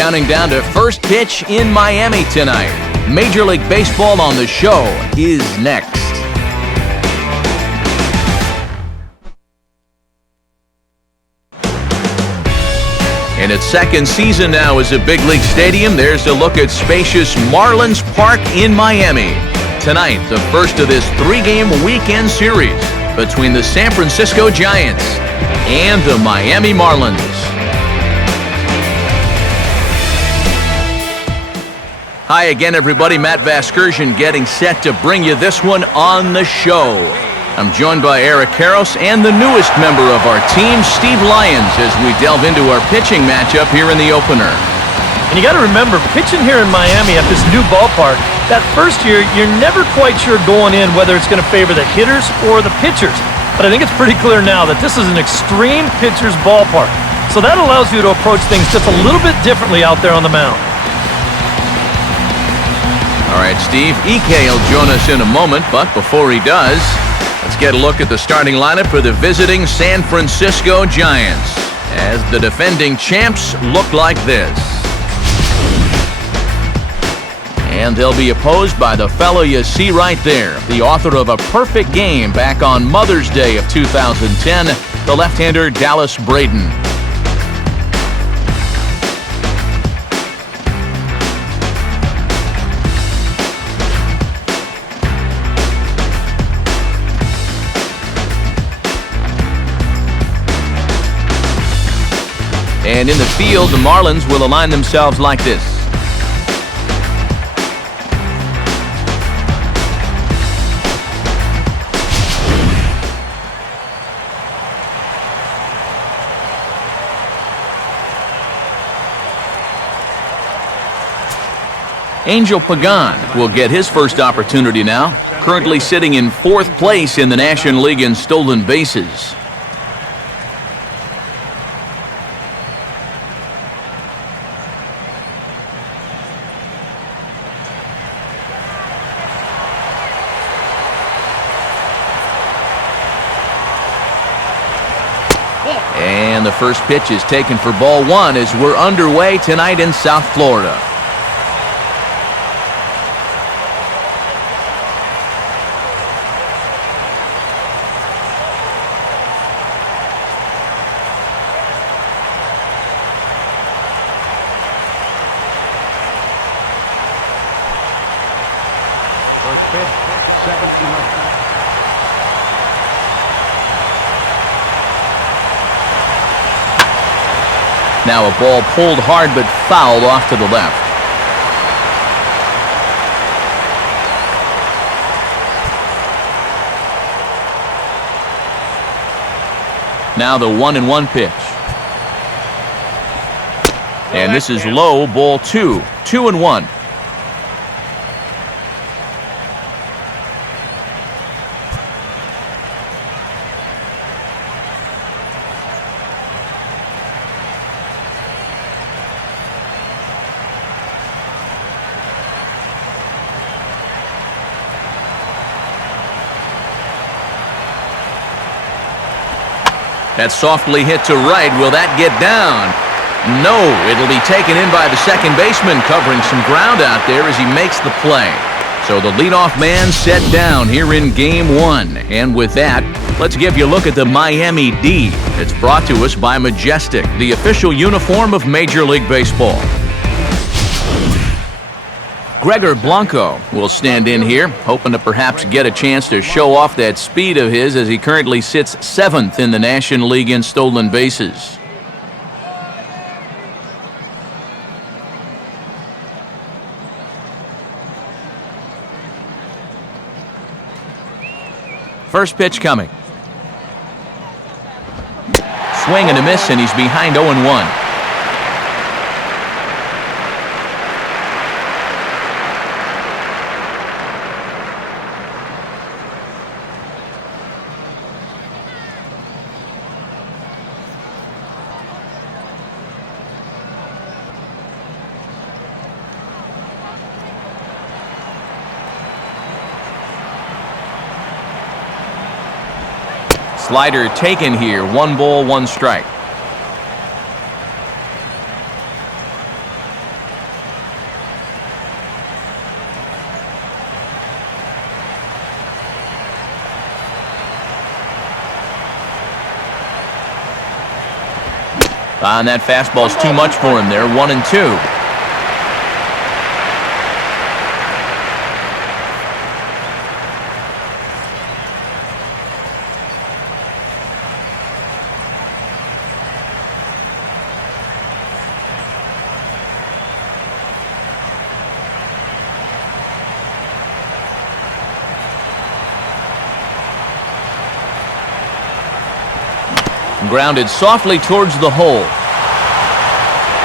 counting down to first pitch in Miami tonight. Major League Baseball on the show is next. In its second season now as a big league stadium, there's a look at spacious Marlins Park in Miami. Tonight, the first of this three-game weekend series between the San Francisco Giants and the Miami Marlins. Hi again, everybody. Matt Vasgersian getting set to bring you this one on the show. I'm joined by Eric Karros and the newest member of our team, Steve Lyons, as we delve into our pitching matchup here in the opener. And you got to remember, pitching here in Miami at this new ballpark, that first year, you're never quite sure going in whether it's going to favor the hitters or the pitchers. But I think it's pretty clear now that this is an extreme pitcher's ballpark. So that allows you to approach things just a little bit differently out there on the mound. All right, Steve, EK will join us in a moment, but before he does, let's get a look at the starting lineup for the visiting San Francisco Giants, as the defending champs look like this. And they'll be opposed by the fellow you see right there, the author of a perfect game back on Mother's Day of 2010, the left-hander Dallas Braden. And in the field, the Marlins will align themselves like this. Angel Pagan will get his first opportunity now, currently sitting in fourth place in the National League in stolen bases. And the first pitch is taken for ball one as we're underway tonight in South Florida. First pitch, 7-11. Now a ball pulled hard but fouled off to the left. Now the 1-1 pitch. And this is low, ball 2. 2-1. That's softly hit to right. Will that get down? No, it'll be taken in by the second baseman, covering some ground out there as he makes the play. So the leadoff man set down here in Game 1. And with that, let's give you a look at the Miami D. It's brought to us by Majestic, the official uniform of Major League Baseball. Gregor Blanco will stand in here, hoping to perhaps get a chance to show off that speed of his as he currently sits 7th in the National League in stolen bases. First pitch coming. Swing and a miss, and he's behind 0-1. Slider taken here. 1 ball, 1 strike. And that fastball's too much for him there, 1-2. Grounded softly towards the hole.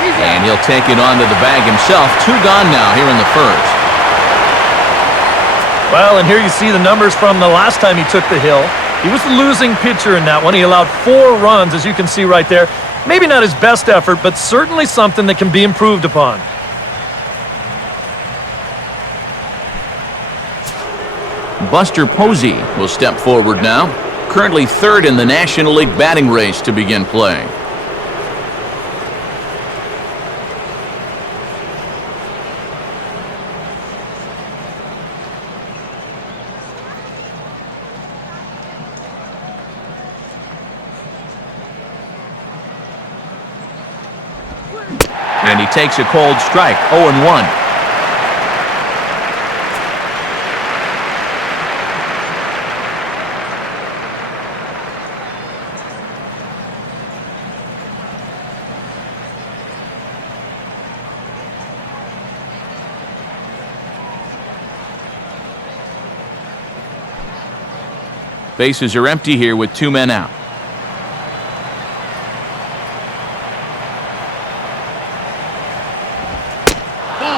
And he'll take it onto the bag himself. 2 gone now here in the first. Well, and here you see the numbers from the last time he took the hill. He was the losing pitcher in that one. He allowed 4 runs, as you can see right there. Maybe not his best effort, but certainly something that can be improved upon. Buster Posey will step forward now. Currently 3rd in the National League batting race to begin play. And he takes a cold strike, 0-1. Bases are empty here with 2 men out.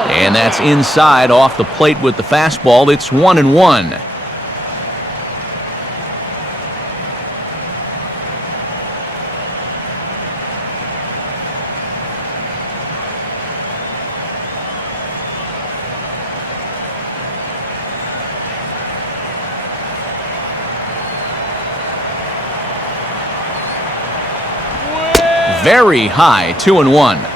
And that's inside off the plate with the fastball. It's 1-1. Very high, 2-1.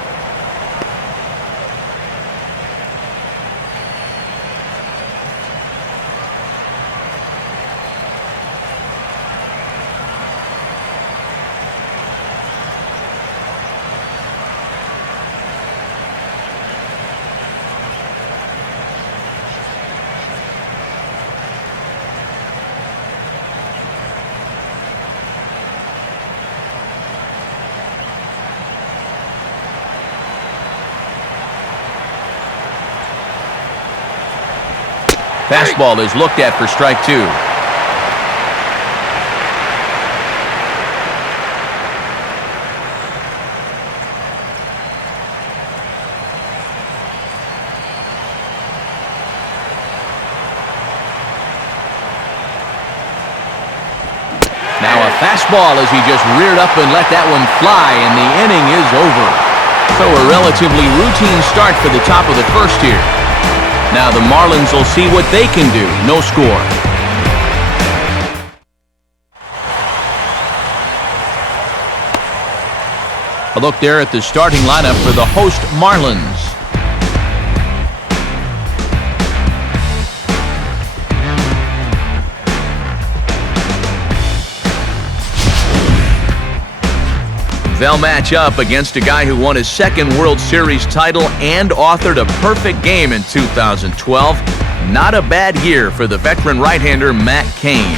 Fastball is looked at for strike 2. Now a fastball as he just reared up and let that one fly, and the inning is over. So a relatively routine start for the top of the first here. Now the Marlins will see what they can do. No score. A look there at the starting lineup for the host Marlins. They'll match up against a guy who won his 2nd World Series title and authored a perfect game in 2012. Not a bad year for the veteran right-hander Matt Cain.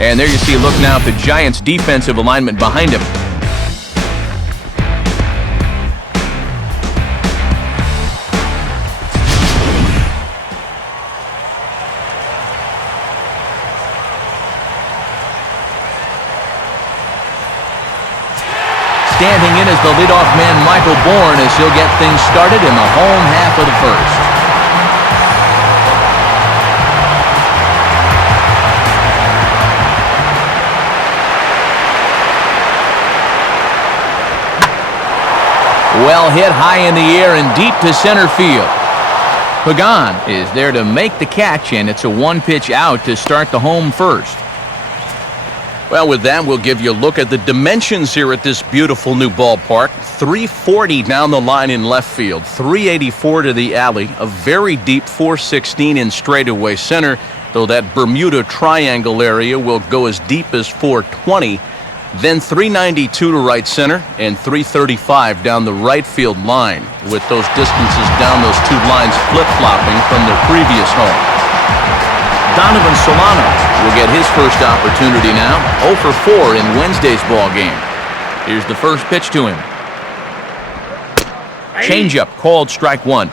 And there you see a look now at the Giants' defensive alignment behind him. Standing in as the leadoff man, Michael Bourne, as he'll get things started in the home half of the first. Well hit high in the air and deep to center field. Pagan is there to make the catch, and it's a 1-pitch out to start the home first. Well, with that, we'll give you a look at the dimensions here at this beautiful new ballpark. 340 down the line in left field, 384 to the alley, a very deep 416 in straightaway center, though that Bermuda Triangle area will go as deep as 420. Then 392 to right center and 335 down the right field line, with those distances down those two lines flip-flopping from their previous home. Donovan Solano will get his first opportunity now, 0 for 4 in Wednesday's ball game. Here's the first pitch to him. Changeup called strike one.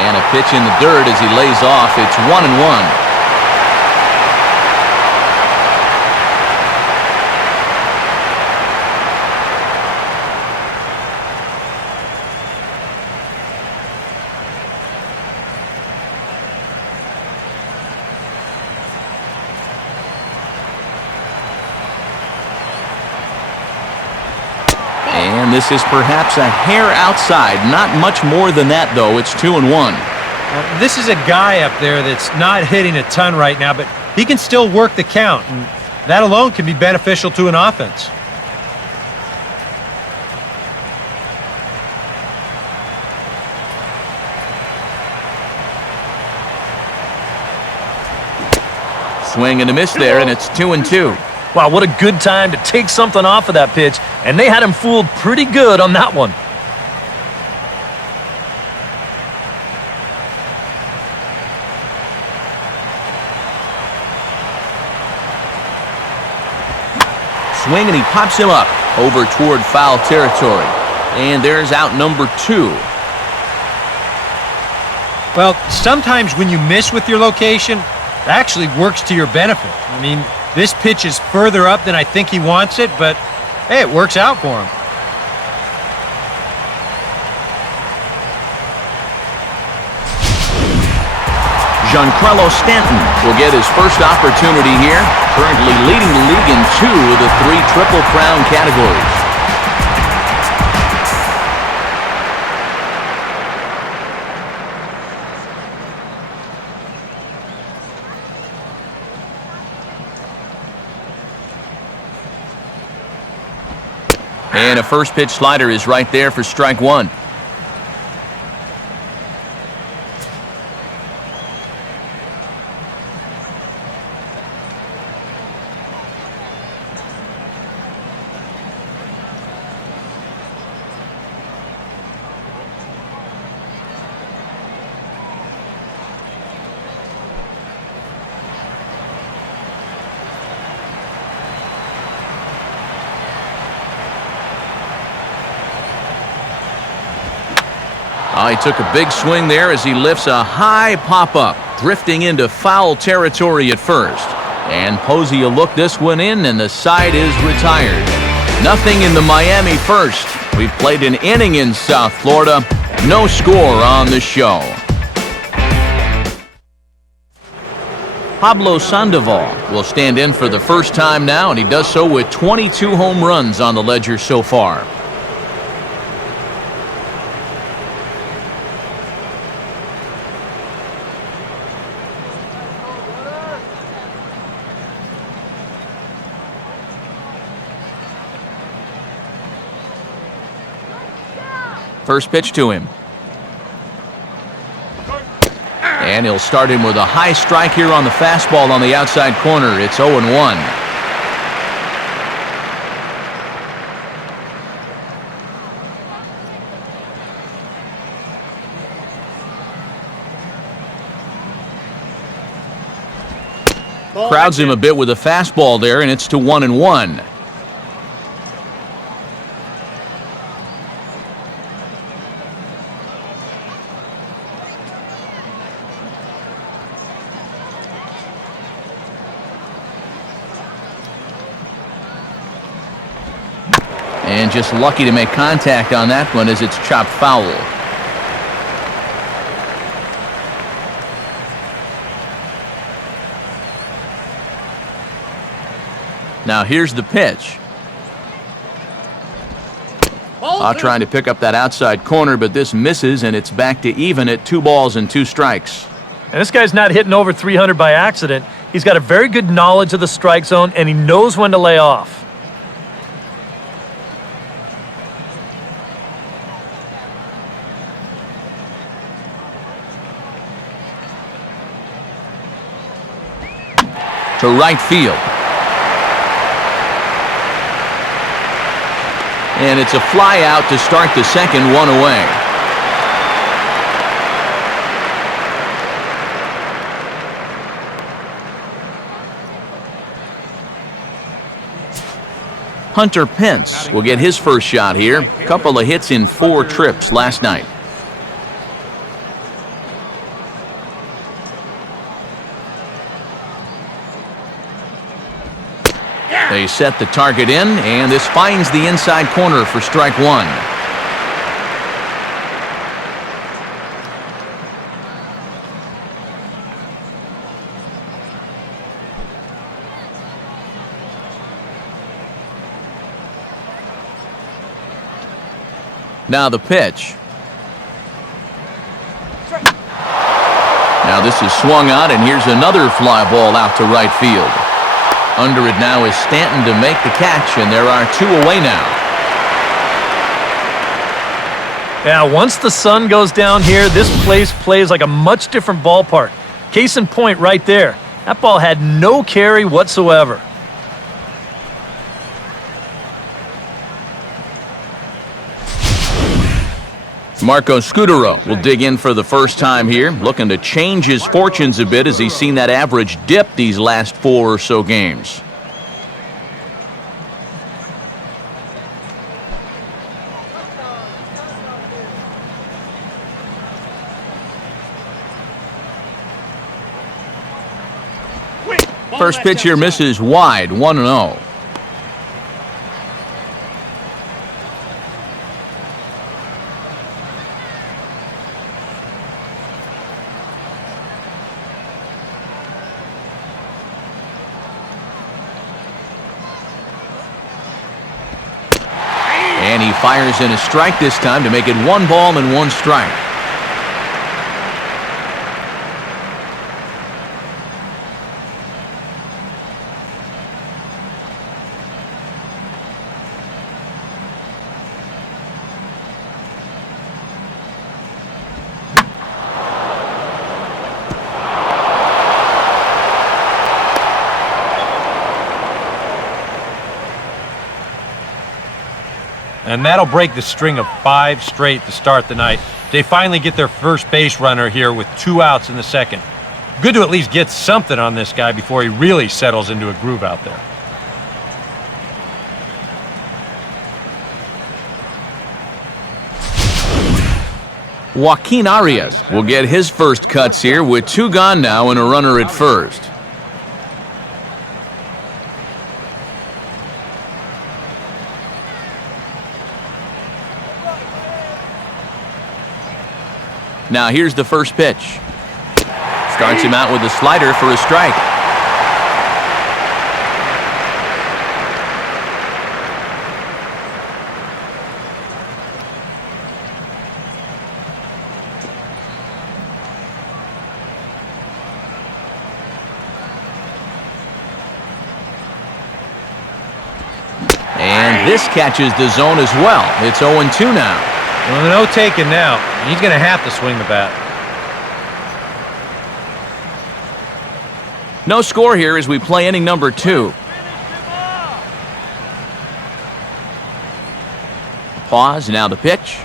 And a pitch in the dirt as he lays off. It's 1-1. And this is perhaps a hair outside. Not much more than that, though. It's 2-1. This is a guy up there that's not hitting a ton right now, but he can still work the count, and that alone can be beneficial to an offense. Swing and a miss there, and it's 2-2. Wow, what a good time to take something off of that pitch, and they had him fooled pretty good on that one. Swing, and he pops him up over toward foul territory. And there's out number 2. Well, sometimes when you miss with your location, it actually works to your benefit. I mean, this pitch is further up than I think he wants it, but hey, it works out for him. Giancarlo Stanton will get his first opportunity here, currently leading the league in 2 of the 3 Triple Crown categories. And a first pitch slider is right there for strike one. He took a big swing there as he lifts a high pop-up, drifting into foul territory at first. And Posey will look this one in, and the side is retired. Nothing in the Miami first. We've played an inning in South Florida. No score on the show. Pablo Sandoval will stand in for the first time now, and he does so with 22 home runs on the ledger so far. First pitch to him. And he'll start him with a high strike here on the fastball on the outside corner. It's 0-1. Crowds him a bit with a fastball there, and it's to 1-1. And just lucky to make contact on that one as it's chopped foul. Now here's the pitch. Trying to pick up that outside corner, but this misses, and it's back to even at 2 balls and 2 strikes. And this guy's not hitting over 300 by accident. He's got a very good knowledge of the strike zone, and he knows when to lay off. To right field. And it's a fly out to start the second, 1 away. Hunter Pence will get his first shot here. Couple of hits in 4 trips last night. They set the target in, and this finds the inside corner for strike 1. Now the pitch. Now this is swung out, and here's another fly ball out to right field. Under it now is Stanton to make the catch, and there are 2 away now. Yeah, once the sun goes down here, this place plays like a much different ballpark. Case in point right there. That ball had no carry whatsoever. Marco Scutaro will dig in for the first time here, looking to change his fortunes a bit as he's seen that average dip these last 4 or so games. First pitch here misses wide, 1-0. And he fires in a strike this time to make it 1 ball and 1 strike. And that'll break the string of 5 straight to start the night. They finally get their first base runner here with 2 outs in the second. Good to at least get something on this guy before he really settles into a groove out there. Joaquin Arias will get his first cuts here with 2 gone now and a runner at first. Now here's the first pitch. Starts him out with a slider for a strike. And this catches the zone as well. It's 0-2 now. Well, no taking now. He's going to have to swing the bat. No score here as we play inning number 2. Pause, now the pitch.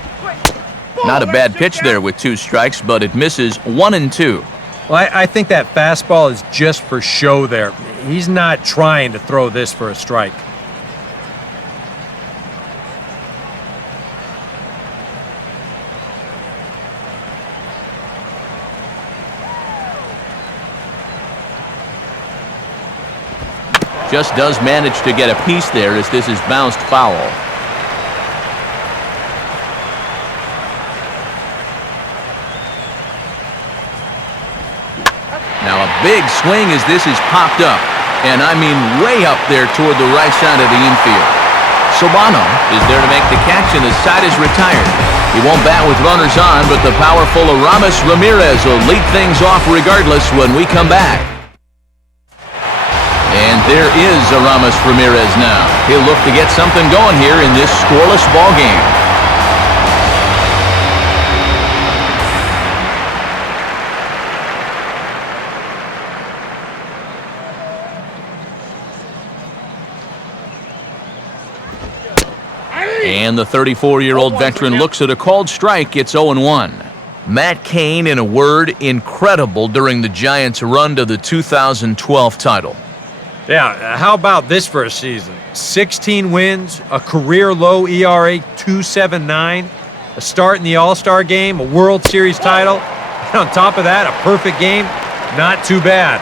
Not a bad pitch there with 2 strikes, but it misses 1-2. Well, I think that fastball is just for show there. He's not trying to throw this for a strike. Just does manage to get a piece there as this is bounced foul. Now a big swing as this is popped up. and I mean way up there toward the right side of the infield. Solano is there to make the catch, and the side is retired. He won't bat with runners on, but the powerful Aramis Ramirez will lead things off regardless when we come back. And there is Aramis Ramirez now. He'll look to get something going here in this scoreless ball game. And the 34-year-old veteran looks at a called strike. It's 0-1. Matt Cain, in a word, incredible during the Giants' run to the 2012 title. Yeah, how about this for a season? 16 wins, a career-low ERA 2.79, a start in the All-Star game, a World Series title, and on top of that, a perfect game. Not too bad.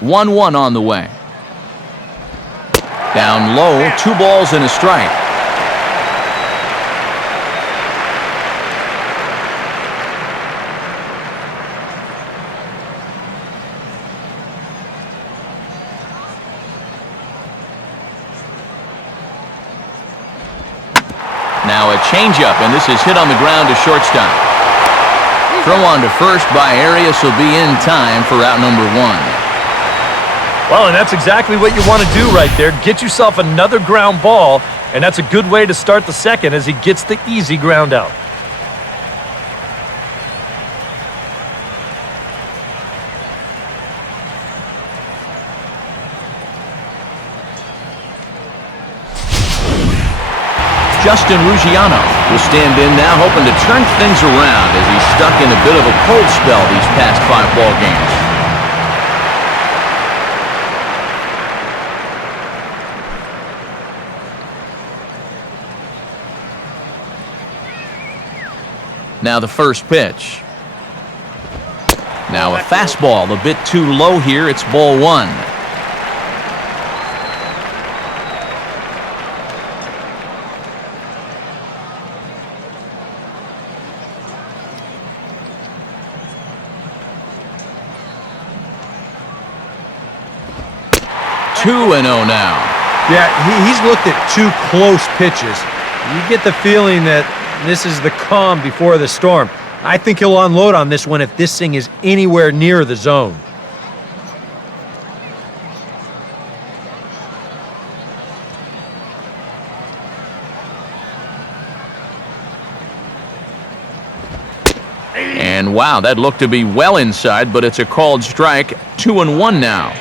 One on the way. Down low, 2 balls and a strike. Now a changeup, and this is hit on the ground to shortstop. Throw on to first by Arias will be in time for out number 1. Well, and that's exactly what you want to do right there. Get yourself another ground ball, and that's a good way to start the second as he gets the easy ground out. Justin Ruggiano will stand in now, hoping to turn things around as he's stuck in a bit of a cold spell these past 5 ball games. Now the first pitch. Now a fastball, a bit too low here. It's ball 1. Two and 0 now. Yeah, he's looked at 2 close pitches. You get the feeling that this is the calm before the storm. I think he'll unload on this one if this thing is anywhere near the zone. And wow, that looked to be well inside, but it's a called strike. 2-1 now.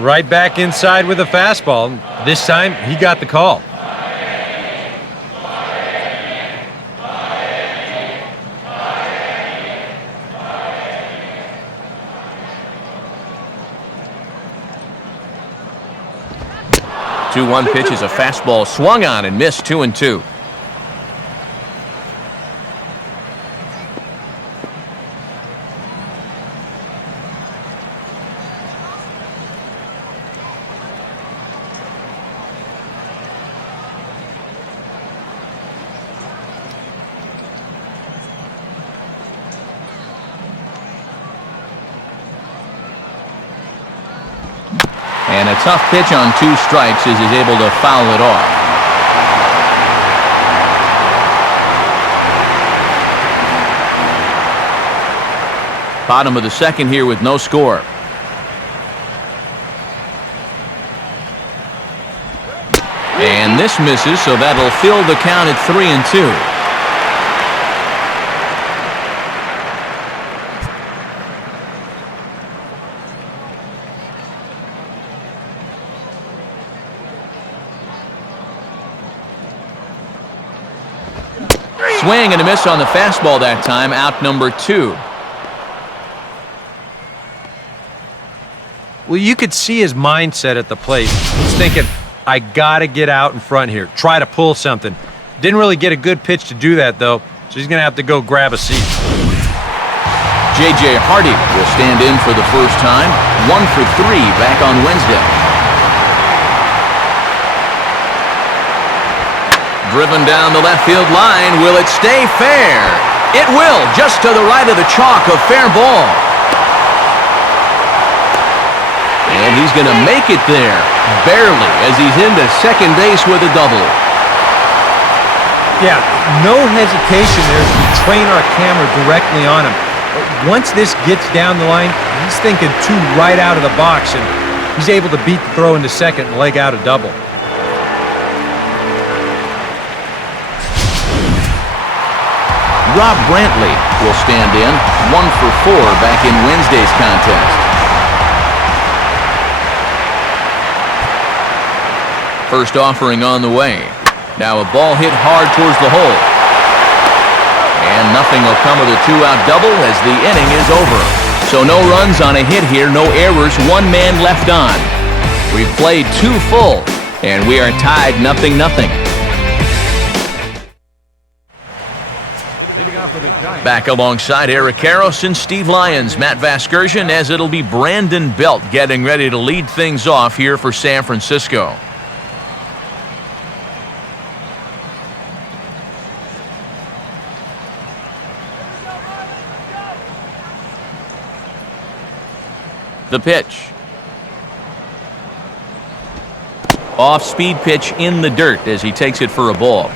Right back inside with a fastball. This time, he got the call. Two-one pitch is a fastball swung on and missed. 2-2. And a tough pitch on 2 strikes as he's able to foul it off. Bottom of the second here with no score. And this misses, so that'll fill the count at 3-2. Swing and a miss on the fastball that time. Out number 2. Well, you could see his mindset at the plate. He's thinking, I got to get out in front here, try to pull something. Didn't really get a good pitch to do that, though, so he's going to have to go grab a seat. J.J. Hardy will stand in for the first time. 1 for 3 back on Wednesday. Driven down the left field line. Will it stay fair? It will, just to the right of the chalk, a fair ball. And he's going to make it there, barely, as he's into second base with a double. Yeah, no hesitation there as we train our camera directly on him. But once this gets down the line, he's thinking two right out of the box, and he's able to beat the throw into second and leg out a double. Rob Brantley will stand in, 1 for 4 back in Wednesday's contest. First offering on the way. Now a ball hit hard towards the hole. And nothing will come with a 2-out double as the inning is over. So no runs on a hit here, no errors, 1 man left on. We've played 2 full, and we are tied 0-0. Back alongside Eric Karros and Steve Lyons, Matt Vasgersian, as it'll be Brandon Belt getting ready to lead things off here for San Francisco. The pitch. Off-speed pitch in the dirt as he takes it for a ball.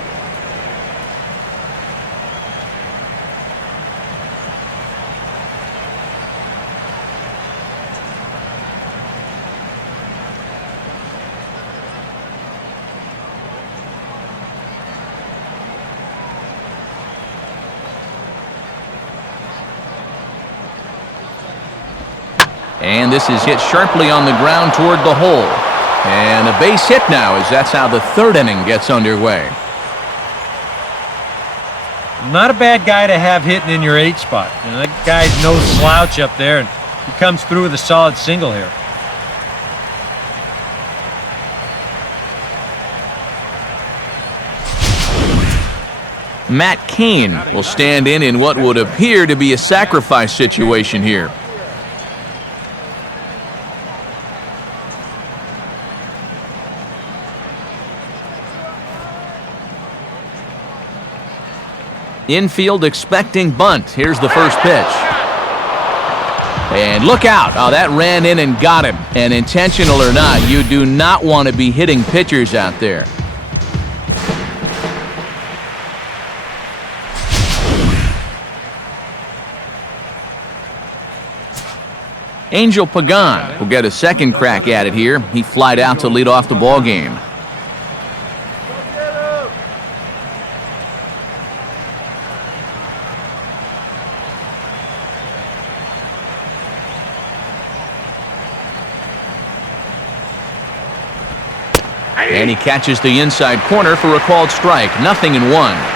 And this is hit sharply on the ground toward the hole. And a base hit now, as that's how the 3rd inning gets underway. Not a bad guy to have hitting in your 8 spot. You know, that guy's no slouch up there, and he comes through with a solid single here. Matt Cain will stand in what would appear to be a sacrifice situation here. Infield expecting bunt. Here's the first pitch. And look out. Oh, that ran in and got him. And intentional or not, you do not want to be hitting pitchers out there. Angel Pagan will get a second crack at it here. He flied out to lead off the ball game. And he catches the inside corner for a called strike. 0-1.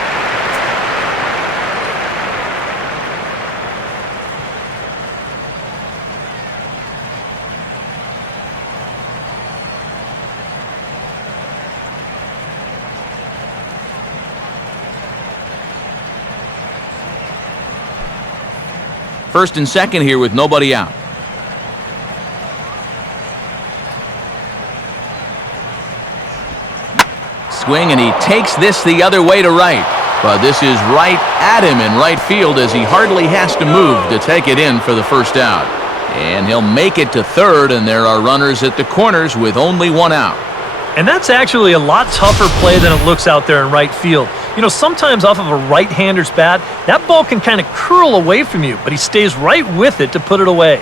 First and second here with nobody out. Swing, and he takes this the other way to right. But this is right at him in right field as he hardly has to move to take it in for the first out. And he'll make it to third, and there are runners at the corners with only 1 out. And that's actually a lot tougher play than it looks out there in right field. You know, sometimes off of a right-hander's bat, that ball can kind of curl away from you, but he stays right with it to put it away.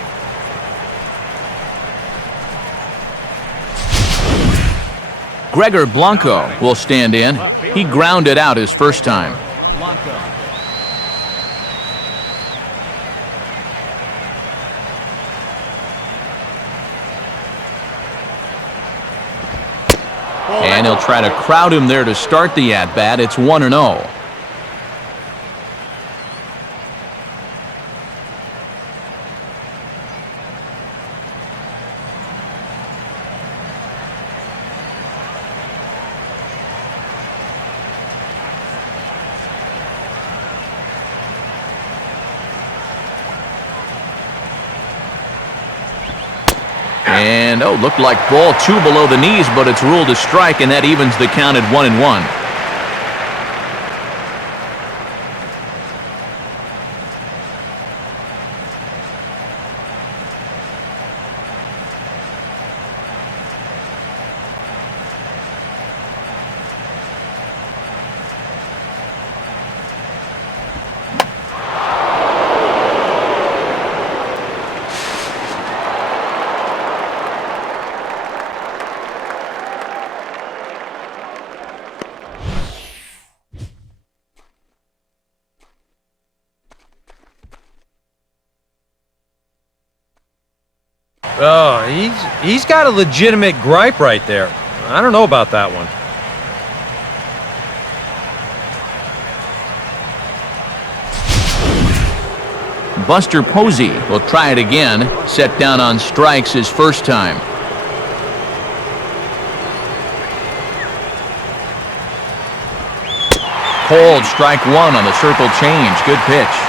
Gregor Blanco will stand in. He grounded out his first time. And he'll try to crowd him there to start the at-bat. It's 1-0. And, looked like ball 2 below the knees, but it's ruled a strike, and that evens the count at 1-1. Oh, he's got a legitimate gripe right there. I don't know about that one. Buster Posey will try it again. Set down on strikes his first time. Cold strike one on the circle change. Good pitch.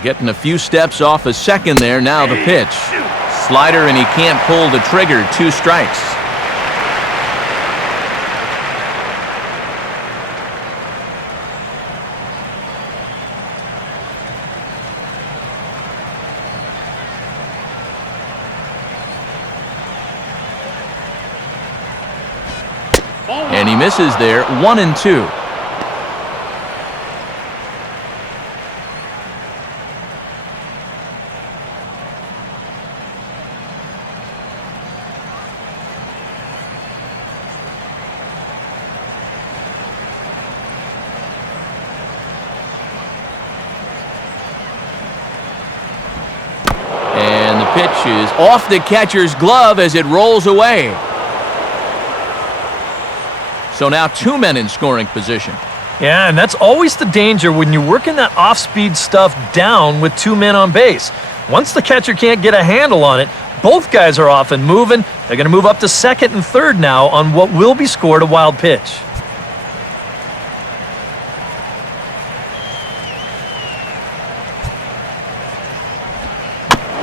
Getting a few steps off a second there. Now the pitch. Slider, and he can't pull the trigger. 2 strikes. And he misses there. 1-2. And the pitch is off the catcher's glove as it rolls away. So now 2 men in scoring position. Yeah, and that's always the danger when you're working that off-speed stuff down with 2 men on base. Once the catcher can't get a handle on it, both guys are off and moving. They're going to move up to second and third now on what will be scored a wild pitch.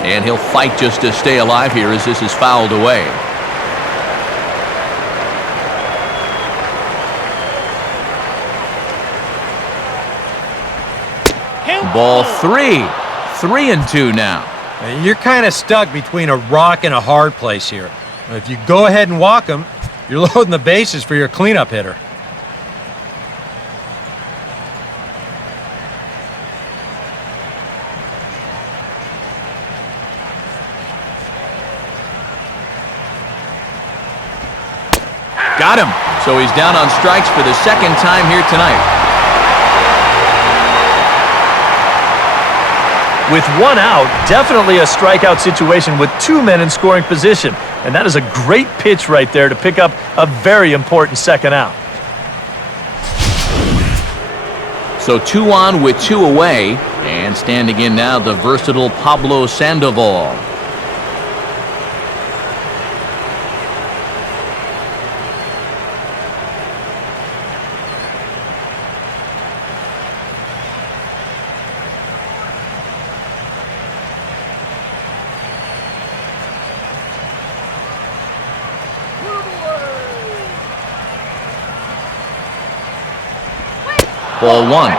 And he'll fight just to stay alive here as this is fouled away. Ball 3. 3-2 now. You're kind of stuck between a rock and a hard place here. If you go ahead and walk them, you're loading the bases for your cleanup hitter. Got him. So he's down on strikes for the second time here tonight. With 1 out, definitely a strikeout situation with 2 men in scoring position. And that is a great pitch right there to pick up a very important second out. So 2 on with 2 away. And standing in now, the versatile Pablo Sandoval. Ball 1.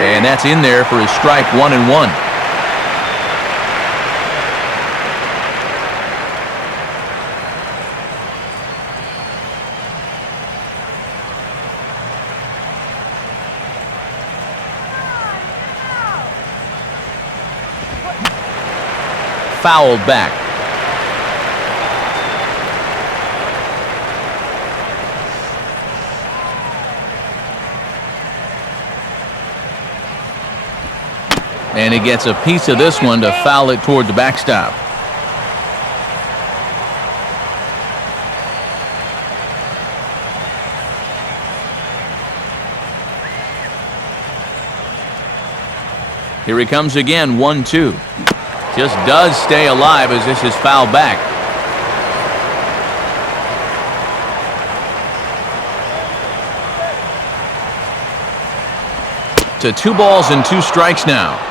And that's in there for his strike. 1-1. Fouled back. And he gets a piece of this one to foul it toward the backstop. Here he comes again. 1-2. Just does stay alive as this is fouled back. To 2 balls and 2 strikes now.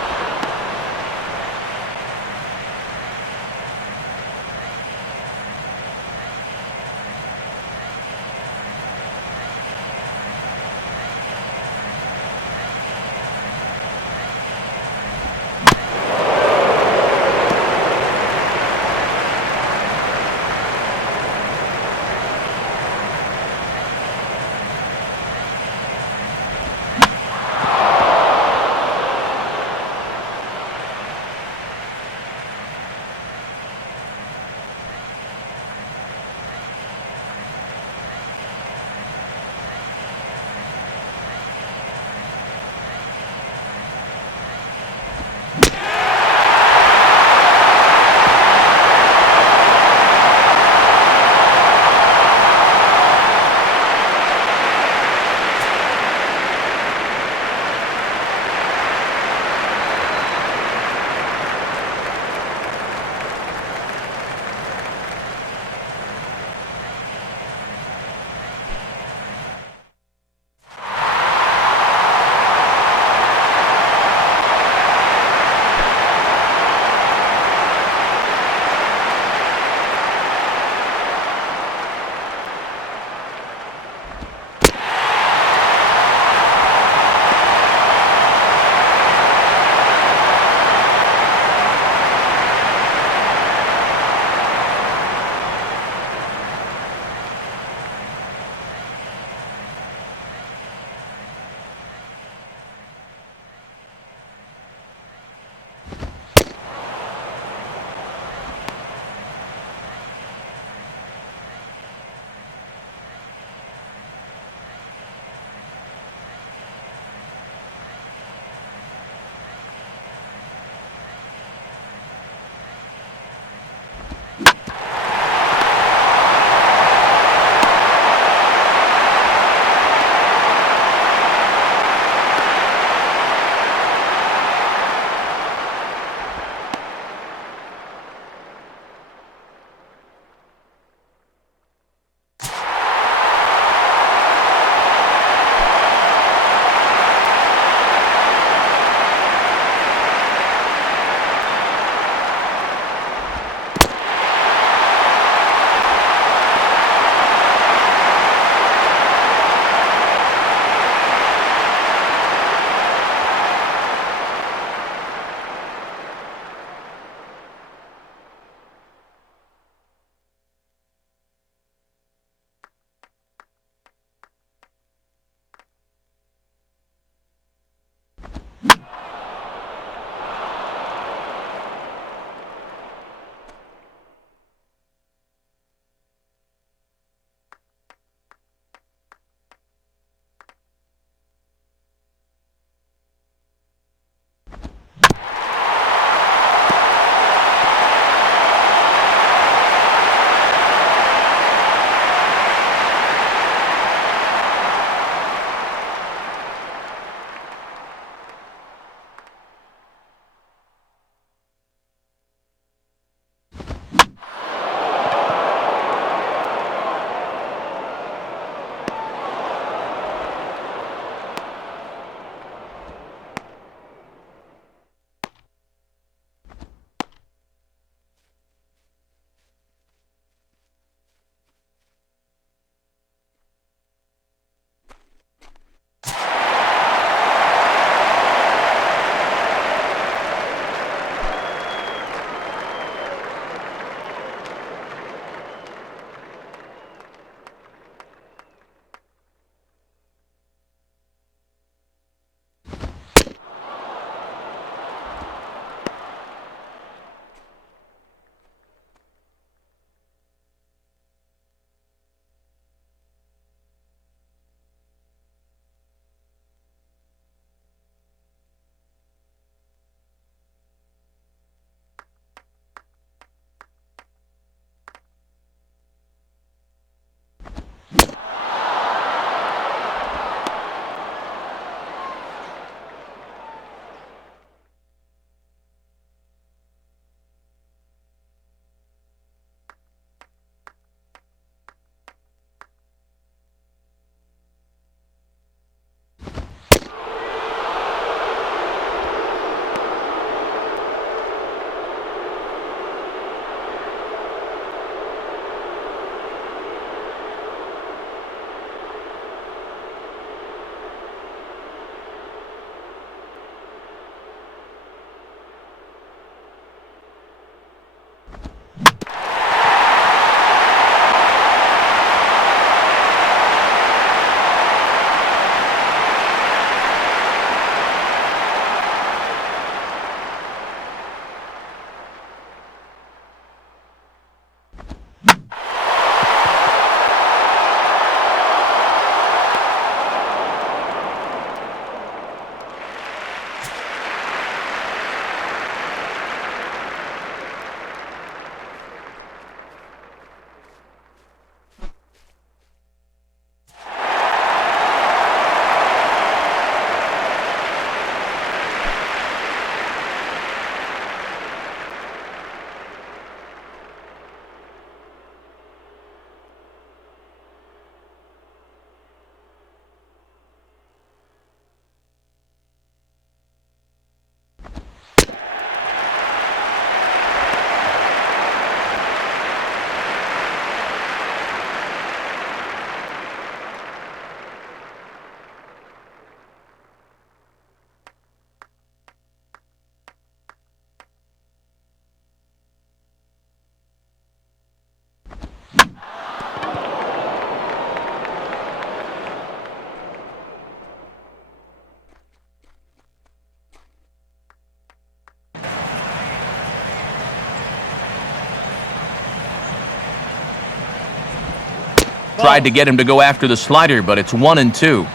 Tried to get him to go after the slider, but it's 1-2.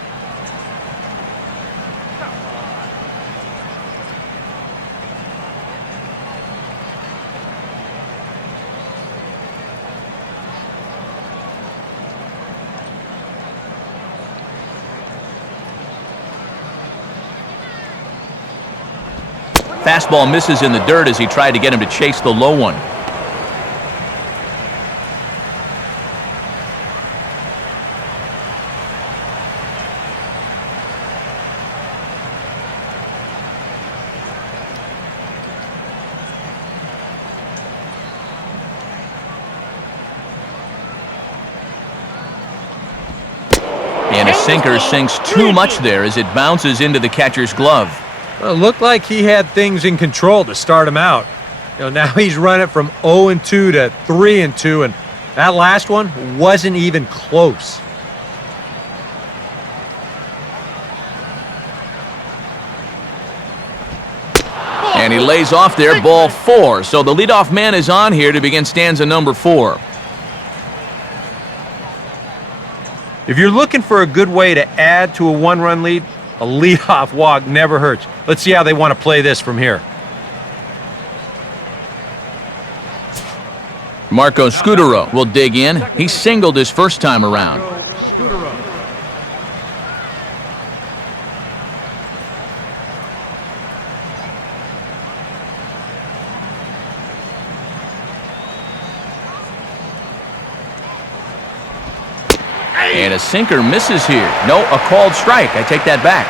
Fastball misses in the dirt as he tried to get him to chase the low one. And a sinker sinks too much there as it bounces into the catcher's glove. Well, it looked like he had things in control to start him out. Now he's running from 0-2 to 3-2, and that last one wasn't even close. And he lays off there, ball 4. So the leadoff man is on here to begin stanza number 4. If you're looking for a good way to add to a one-run lead, a leadoff walk never hurts. Let's see how they want to play this from here. Marco Scutaro will dig in. He singled his first time around. And a sinker misses here. No, a called strike. I take that back.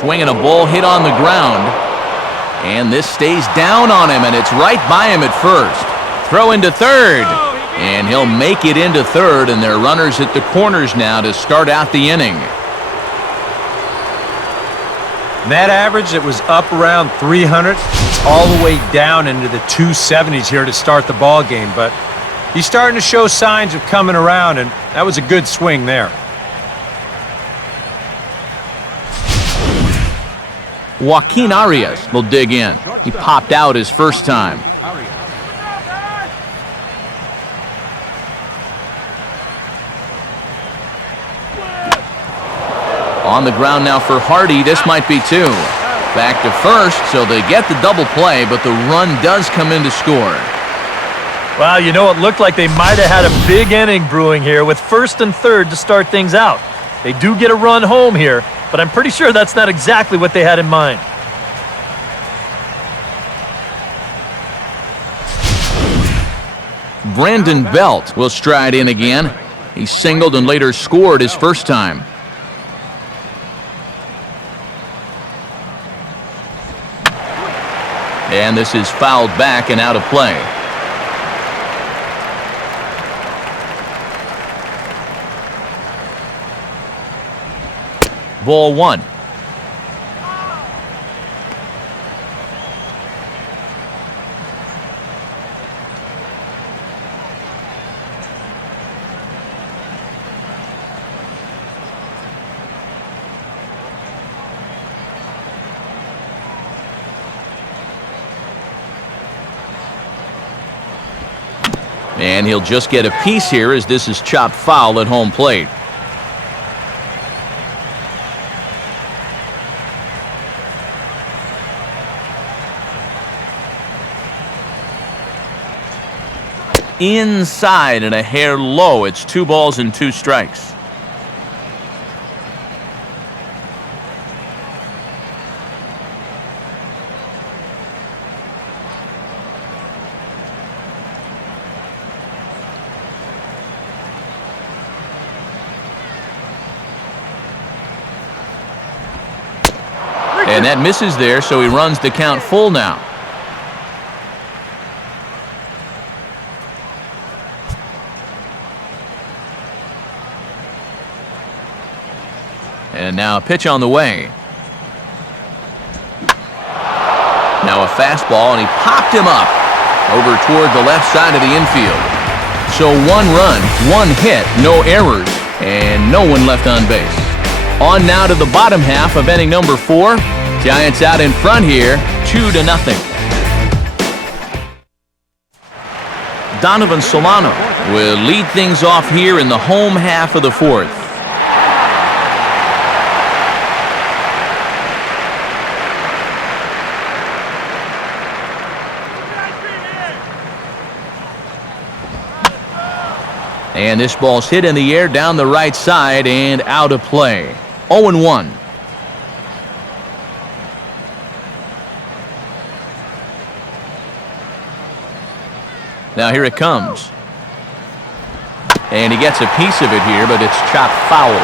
Swinging a ball hit on the ground. And this stays down on him, and it's right by him at first. Throw into third. And he'll make it into third, and there are runners at the corners now to start out the inning. That average that was up around 300, all the way down into the 270s here to start the ball game. But he's starting to show signs of coming around, and that was a good swing there. Joaquin Arias will dig in. He popped out his first time. On the ground now for Hardy. This might be 2. Back to first, so they get the double play, but the run does come in to score. Well, you know, it looked like they might have had a big inning brewing here with first and third to start things out. They do get a run home here, but I'm pretty sure that's not exactly what they had in mind. Brandon Belt will stride in again. He singled and later scored his first time. And this is fouled back and out of play. Ball 1. And he'll just get a piece here as this is chopped foul at home plate. Inside and a hair low. It's 2 balls and 2 strikes. And that misses there, so he runs the count full now. And now a pitch on the way. Now a fastball, and he popped him up over toward the left side of the infield. So 1 run, 1 hit, no errors. And no one left on base. On now to the bottom half of inning number 4. Giants out in front here, 2-0. Donovan Solano will lead things off here in the home half of the 4th. And this ball's hit in the air down the right side and out of play. 0-1. Now here it comes. And he gets a piece of it here, but it's chopped foul.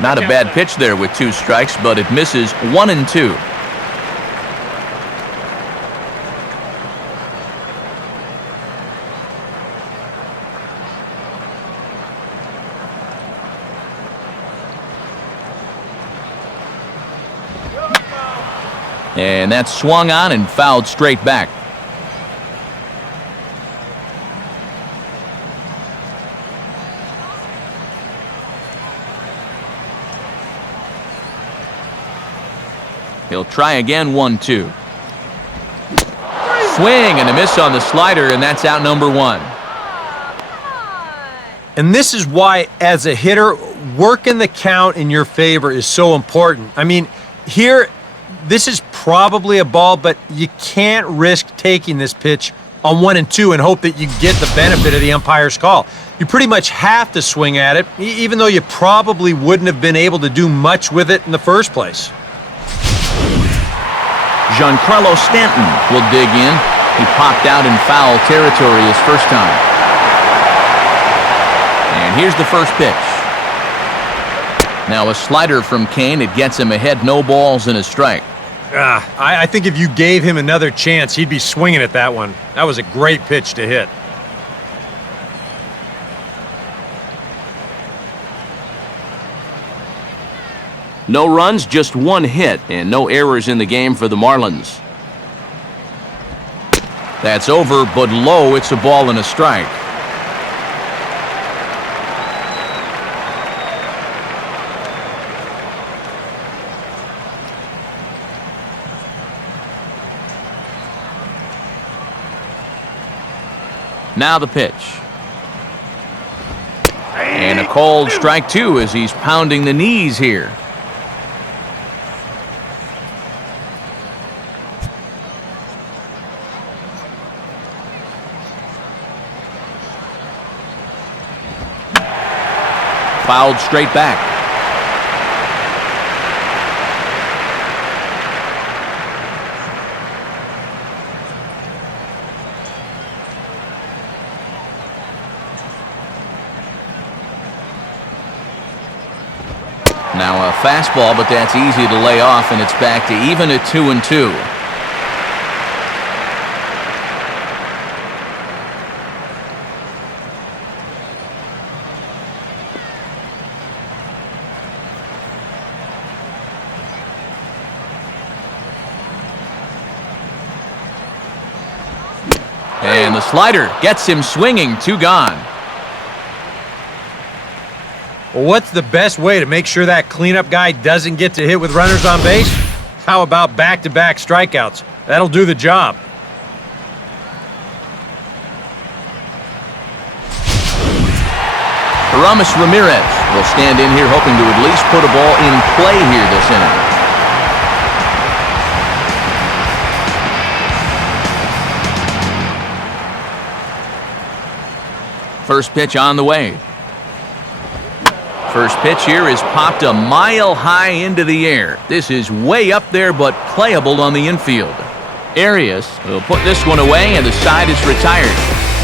Not a bad pitch there with 2 strikes, but it misses 1-2. And that's swung on and fouled straight back. He'll try again, 1-2. Swing and a miss on the slider, and that's out number 1. And this is why, as a hitter, working the count in your favor is so important. I mean, here, this is probably a ball, but you can't risk taking this pitch on 1 and 2 and hope that you get the benefit of the umpire's call. You pretty much have to swing at it, even though you probably wouldn't have been able to do much with it in the first place. Giancarlo Stanton will dig in. He popped out in foul territory his first time. And here's the first pitch. Now a slider from Kane. It gets him ahead, no balls and a strike. I think if you gave him another chance, he'd be swinging at that one. That was a great pitch to hit. No runs, just 1 hit, and no errors in the game for the Marlins. That's over, but low. It's a ball and a strike. Now the pitch. And a called strike 2 as he's pounding the knees here. Fouled straight back. Now a fastball, but that's easy to lay off, and it's back to even at 2-2. And the slider gets him swinging, 2 gone. Well, what's the best way to make sure that cleanup guy doesn't get to hit with runners on base? How about back-to-back strikeouts? That'll do the job. Aramis Ramirez will stand in here hoping to at least put a ball in play here this inning. First pitch on the way. First pitch here is popped a mile high into the air. This is way up there, but playable on the infield. Arias will put this one away, and the side is retired.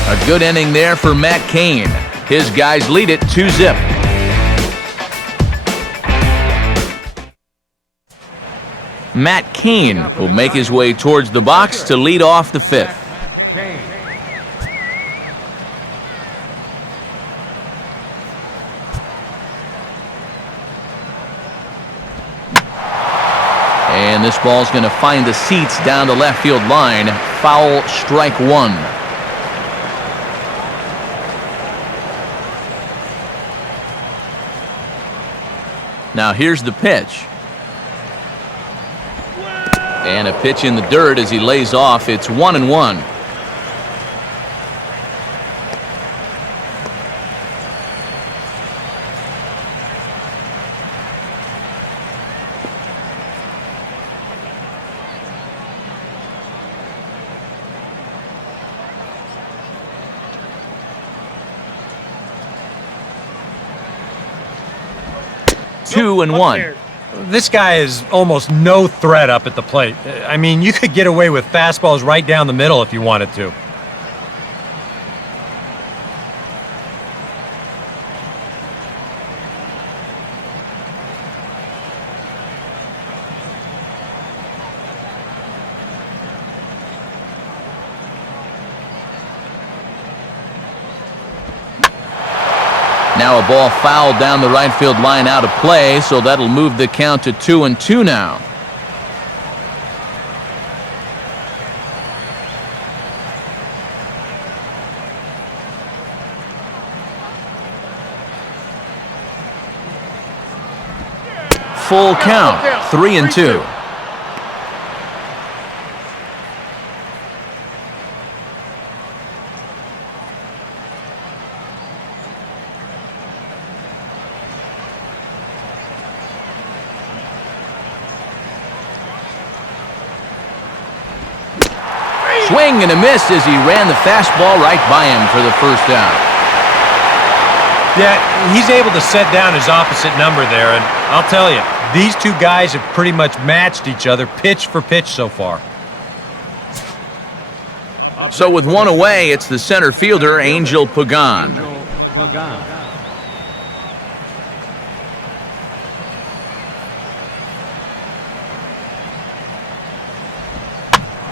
A good inning there for Matt Cain. His guys lead it 2-0. Matt Cain will make his way towards the box to lead off the 5th. And this ball's going to find the seats down the left field line. Foul, strike one. Now here's the pitch. And a pitch in the dirt as he lays off. It's 1-1. Two and one. This guy is almost no threat up at the plate. I mean, you could get away with fastballs right down the middle if you wanted to. Now a ball fouled down the right field line out of play, so that'll move the count to 2-2 now. Full count, 3-2. Swing and a miss as he ran the fastball right by him for the first out. Yeah, he's able to set down his opposite number there, and I'll tell you, these two guys have pretty much matched each other pitch for pitch so far. So with one away, it's the center fielder, Angel Pagan.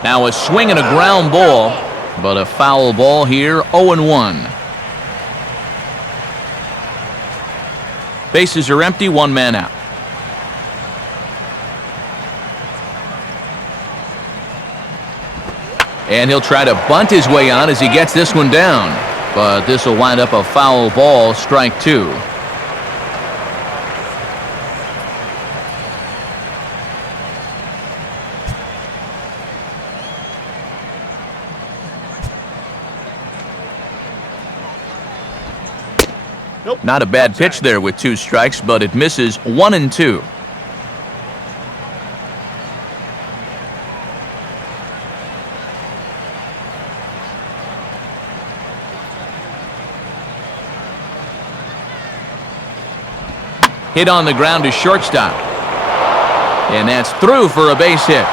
Now a swing and a ground ball, but a foul ball here, 0-1. Bases are empty, one man out. And he'll try to bunt his way on as he gets this one down. But this will wind up a foul ball, strike two. Not a bad pitch there with two strikes, but it misses 1-2. Hit on the ground to shortstop. And that's through for a base hit.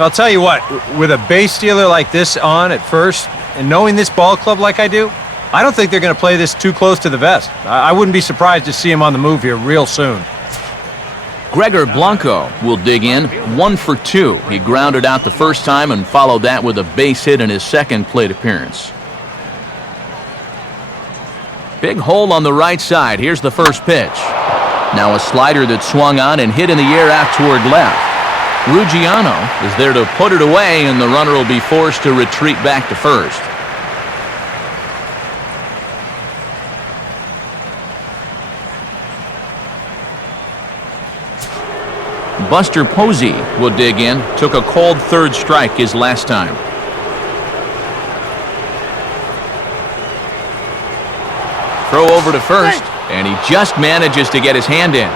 I'll tell you what, with a base stealer like this on at first, and knowing this ball club like I do, I don't think they're going to play this too close to the vest. I wouldn't be surprised to see him on the move here real soon. Gregor Blanco will dig in, 1 for 2. He grounded out the first time and followed that with a base hit in his second plate appearance. Big hole on the right side. Here's the first pitch. Now a slider that swung on and hit in the air out toward left. Ruggiano is there to put it away, and the runner will be forced to retreat back to first. Buster Posey will dig in. Took a called third strike his last time. Throw over to first, and he just manages to get his hand in.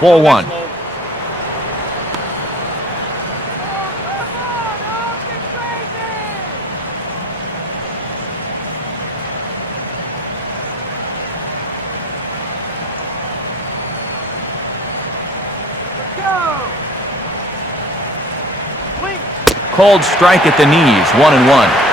Ball one. Called strike at the knees, 1-1.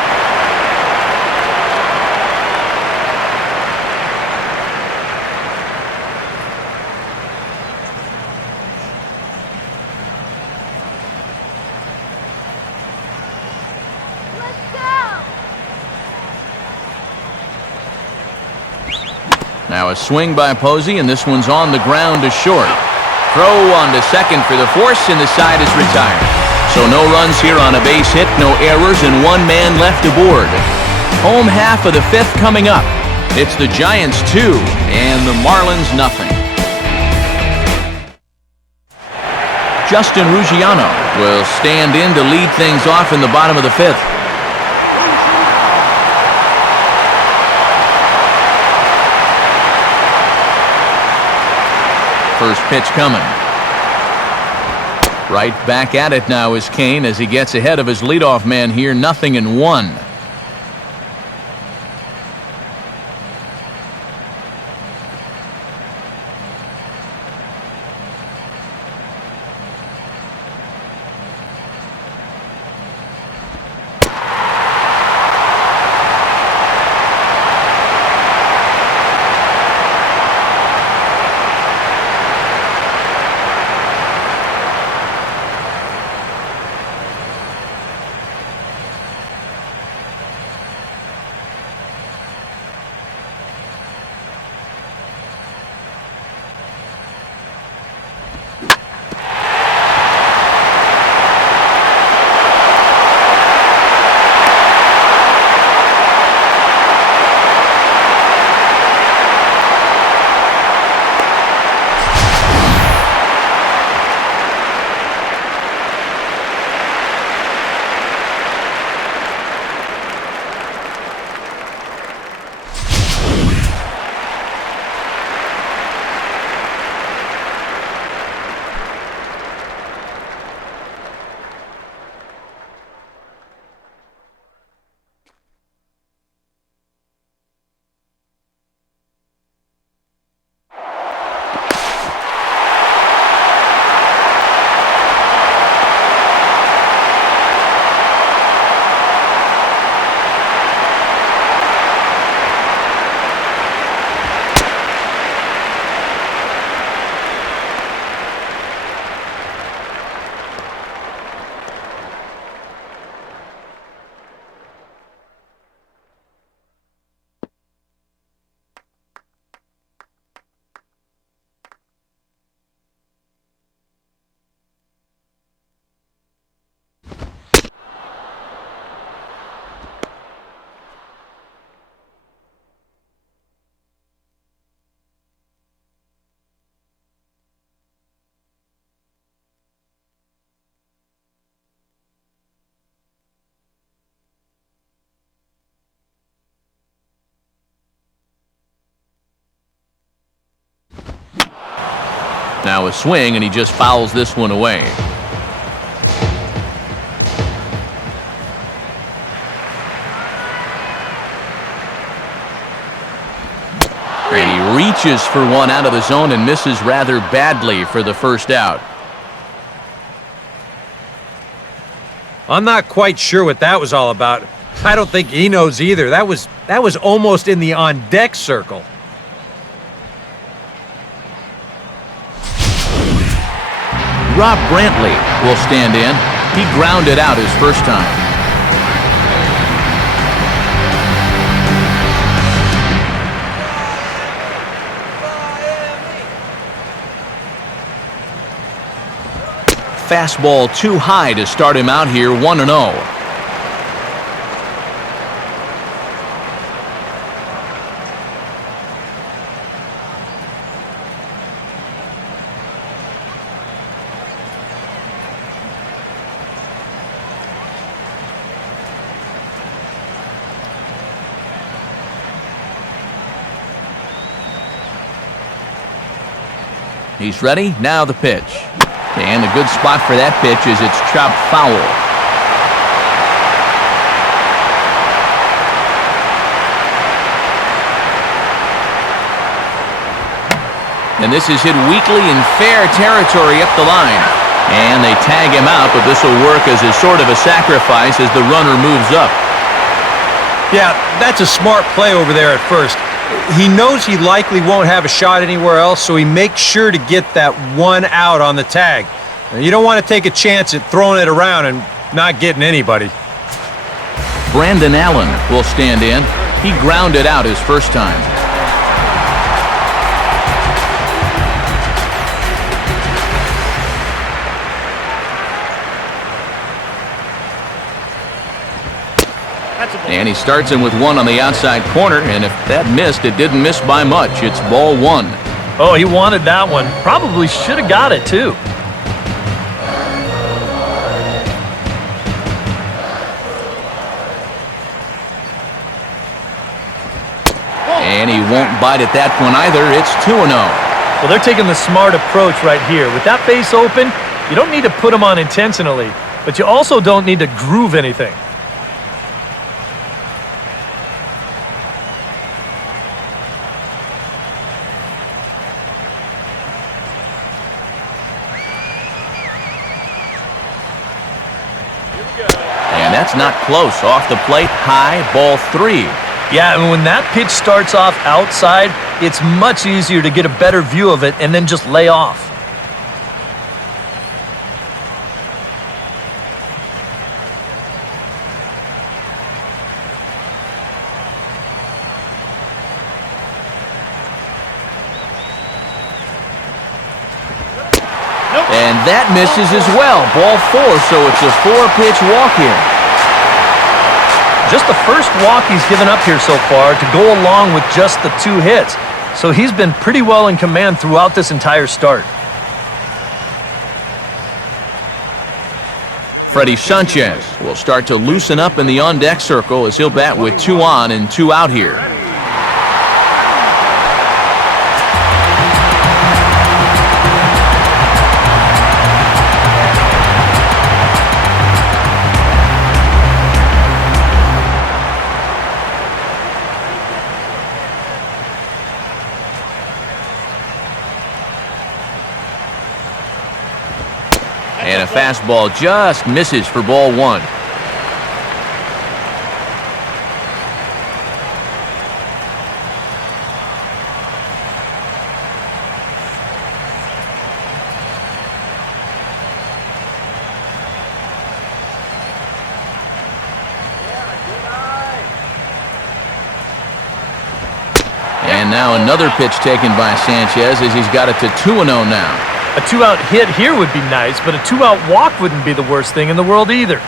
Now a swing by Posey, and this one's on the ground to short. Throw on to second for the force, and the side is retired. So no runs here on a base hit, no errors, and one man left aboard. Home half of the fifth coming up. It's the Giants 2 and the Marlins nothing. Justin Ruggiano will stand in to lead things off in the bottom of the fifth. First pitch coming. Right back at it now is Kane as he gets ahead of his leadoff man here, 0-1. Now a swing, and he just fouls this one away. And he reaches for one out of the zone and misses rather badly for the first out. I'm not quite sure what that was all about. I don't think he knows either. That was almost in the on-deck circle. Rob Brantley will stand in. He grounded out his first time. Fastball too high to start him out here, 1-0. He's ready. Now the pitch. And a good spot for that pitch is it's chopped foul. And this is hit weakly in fair territory up the line. And they tag him out, but this will work as a sort of a sacrifice as the runner moves up. Yeah, that's a smart play over there at first. He knows he likely won't have a shot anywhere else, so he makes sure to get that one out on the tag. Now, you don't want to take a chance at throwing it around and not getting anybody. Brandon Allen will stand in. He grounded out his first time. And he starts him with one on the outside corner, and if that missed, it didn't miss by much. It's ball one. Oh, he wanted that one. Probably should have got it, too. And he won't bite at that one either. It's 2-0. Well, they're taking the smart approach right here. With that base open, you don't need to put them on intentionally, but you also don't need to groove anything. And that's not close. Off the plate, high, ball 3. Yeah, and when that pitch starts off outside, it's much easier to get a better view of it and then just lay off. And that misses as well. Ball 4, so it's a 4-pitch walk here. Just the first walk he's given up here so far to go along with just the 2 hits. So he's been pretty well in command throughout this entire start. Freddie Sanchez will start to loosen up in the on-deck circle as he'll bat with 2 on and 2 out here. And a fastball just misses for ball 1. And now another pitch taken by Sanchez as he's got it to 2-0 now. A 2-out hit here would be nice, but a 2-out walk wouldn't be the worst thing in the world either.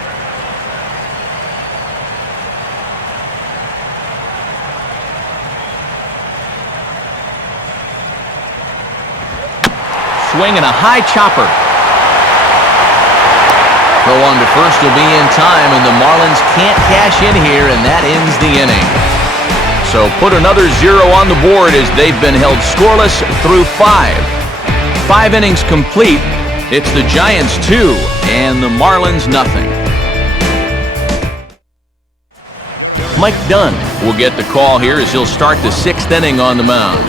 Swing and a high chopper. Throw on to first will be in time, and the Marlins can't cash in here, and that ends the inning. So put another 0 on the board as they've been held scoreless through 5. 5 innings complete. It's the Giants 2 and the Marlins nothing. Mike Dunn will get the call here as he'll start the 6th inning on the mound.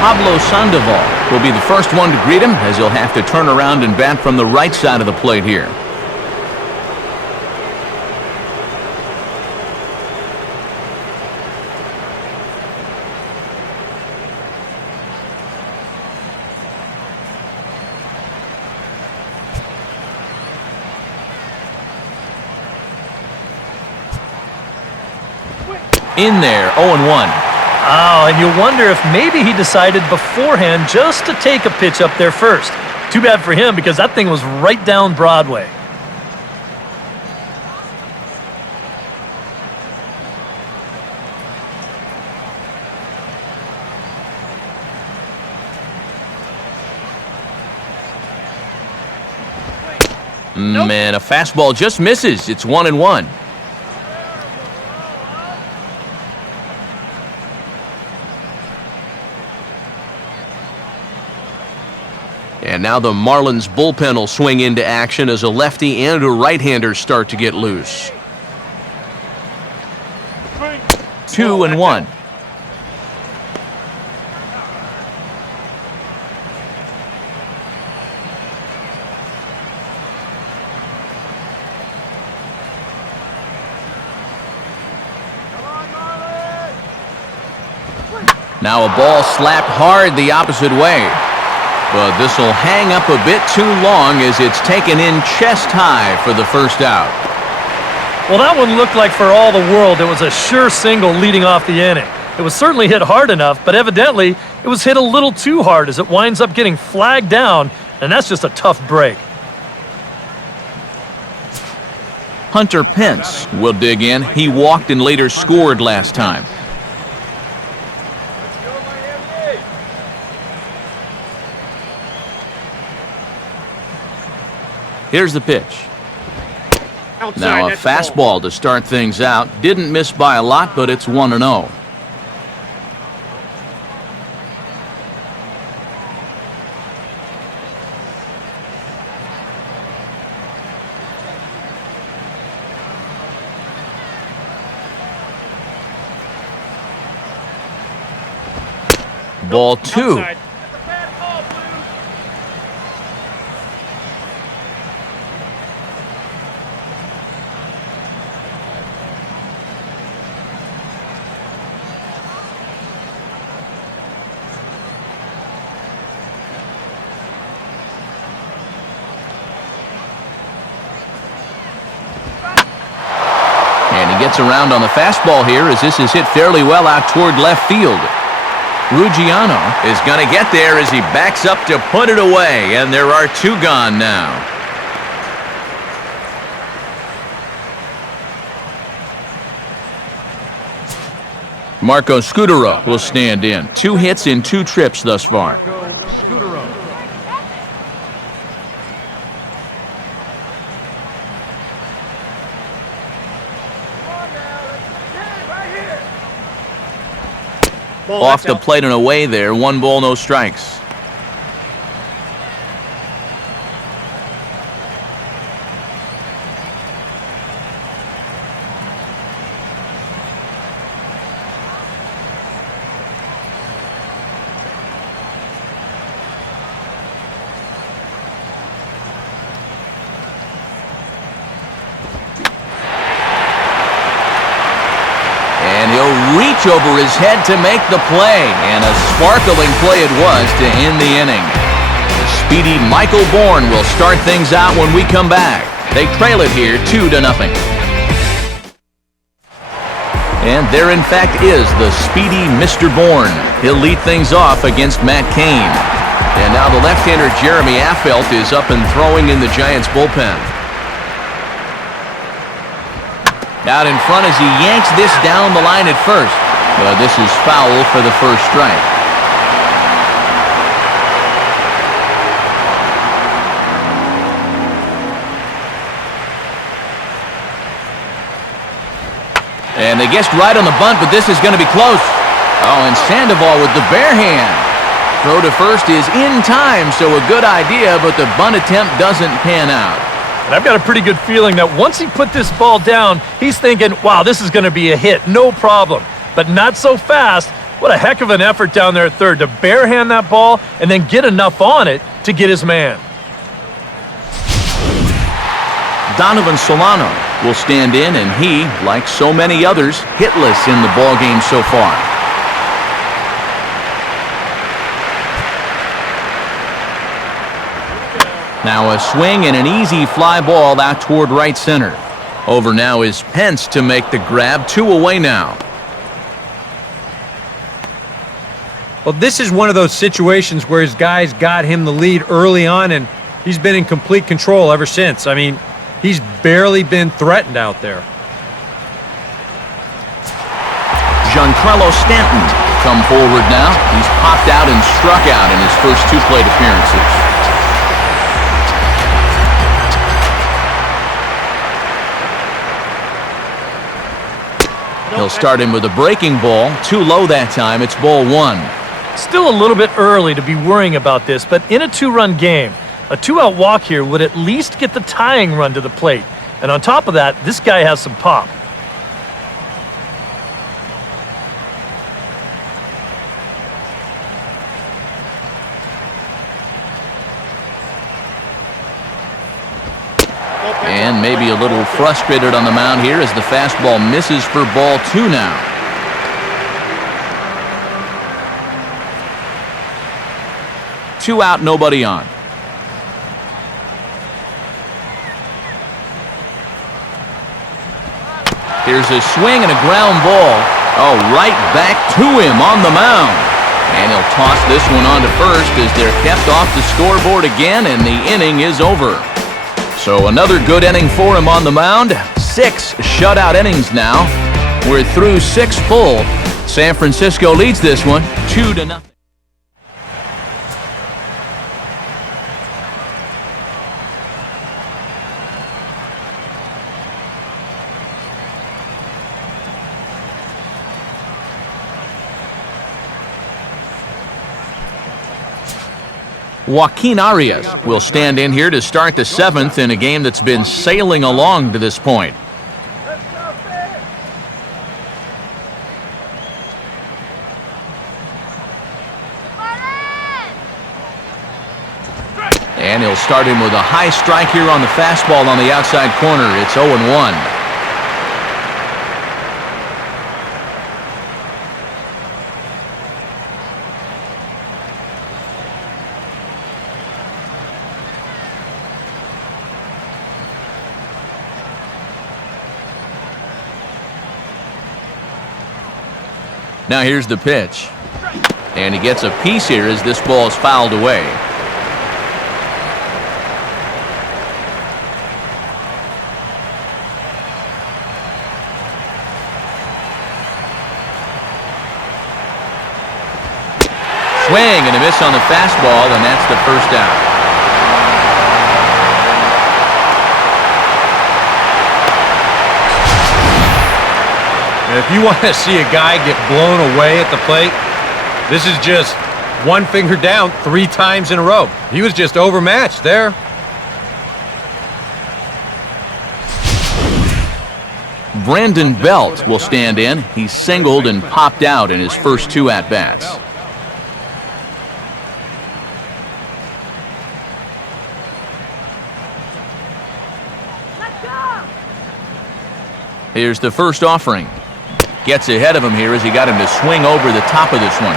Pablo Sandoval will be the first one to greet him as he'll have to turn around and bat from the right side of the plate here. In there, 0-1. Oh, and you wonder if maybe he decided beforehand just to take a pitch up there first. Too bad for him because that thing was right down Broadway. Man, a fastball just misses. It's 1-1. And now the Marlins bullpen will swing into action as a lefty and a right-hander start to get loose. 2-1. Now a ball slapped hard the opposite way. But this will hang up a bit too long as it's taken in chest high for the first out. Well, that one looked like for all the world it was a sure single leading off the inning. It was certainly hit hard enough, but evidently it was hit a little too hard as it winds up getting flagged down, and that's just a tough break. Hunter Pence will dig in. He walked and later scored last time. Here's the pitch. Now a fastball to start things out. Didn't miss by a lot, but it's 1-0. Ball 2. And he gets around on the fastball here as this is hit fairly well out toward left field. Ruggiano is going to get there as he backs up to put it away, and there are 2 gone now. Marco Scutaro will stand in. 2 hits in 2 trips thus far. Off the plate and away there. 1 ball, no strikes. Reach over his head to make the play, and a sparkling play it was to end the inning. The speedy Michael Bourne will start things out when we come back. They trail it here 2-0. And there in fact is the speedy Mr. Bourne. He'll lead things off against Matt Cain. And now the left-hander Jeremy Affeldt is up and throwing in the Giants bullpen. Out in front as he yanks this down the line at first. But this is foul for the first strike. And they guessed right on the bunt, but this is going to be close. Oh, and Sandoval with the bare hand. Throw to first is in time, so a good idea, but the bunt attempt doesn't pan out. And I've got a pretty good feeling that once he put this ball down, he's thinking, wow, this is going to be a hit, no problem. But not so fast. What a heck of an effort down there at third to barehand that ball and then get enough on it to get his man. Donovan Solano will stand in, and he, like so many others, hitless in the ballgame so far. Now a swing and an easy fly ball out toward right center. Over now is Pence to make the grab. 2 away now. Well, this is one of those situations where his guys got him the lead early on, and he's been in complete control ever since. I mean, he's barely been threatened out there. Giancarlo Stanton come forward now. He's popped out and struck out in his first 2 plate appearances. He'll start him with a breaking ball. Too low that time. It's ball 1. Still a little bit early to be worrying about this, but in a 2-run game, a 2-out walk here would at least get the tying run to the plate. And on top of that, this guy has some pop. And maybe a little frustrated on the mound here as the fastball misses for ball 2 now. Two out, nobody on. Here's a swing and a ground ball. Oh, right back to him on the mound. And he'll toss this one on to first as they're kept off the scoreboard again, and the inning is over. So another good inning for him on the mound. 6 shutout innings now. We're through 6 full. San Francisco leads this one 2-0. Joaquin Arias will stand in here to start the 7th in a game that's been sailing along to this point. And he'll start him with a high strike here on the fastball on the outside corner. It's 0-1. Now here's the pitch. And he gets a piece here as this ball is fouled away. Swing and a miss on the fastball, and that's the first out. And if you want to see a guy get blown away at the plate, this is just one finger down 3 times in a row. He was just overmatched there. Brandon Belt will stand in. He's singled and popped out in his first 2 at-bats. Here's the first offering. Gets ahead of him here as he got him to swing over the top of this one.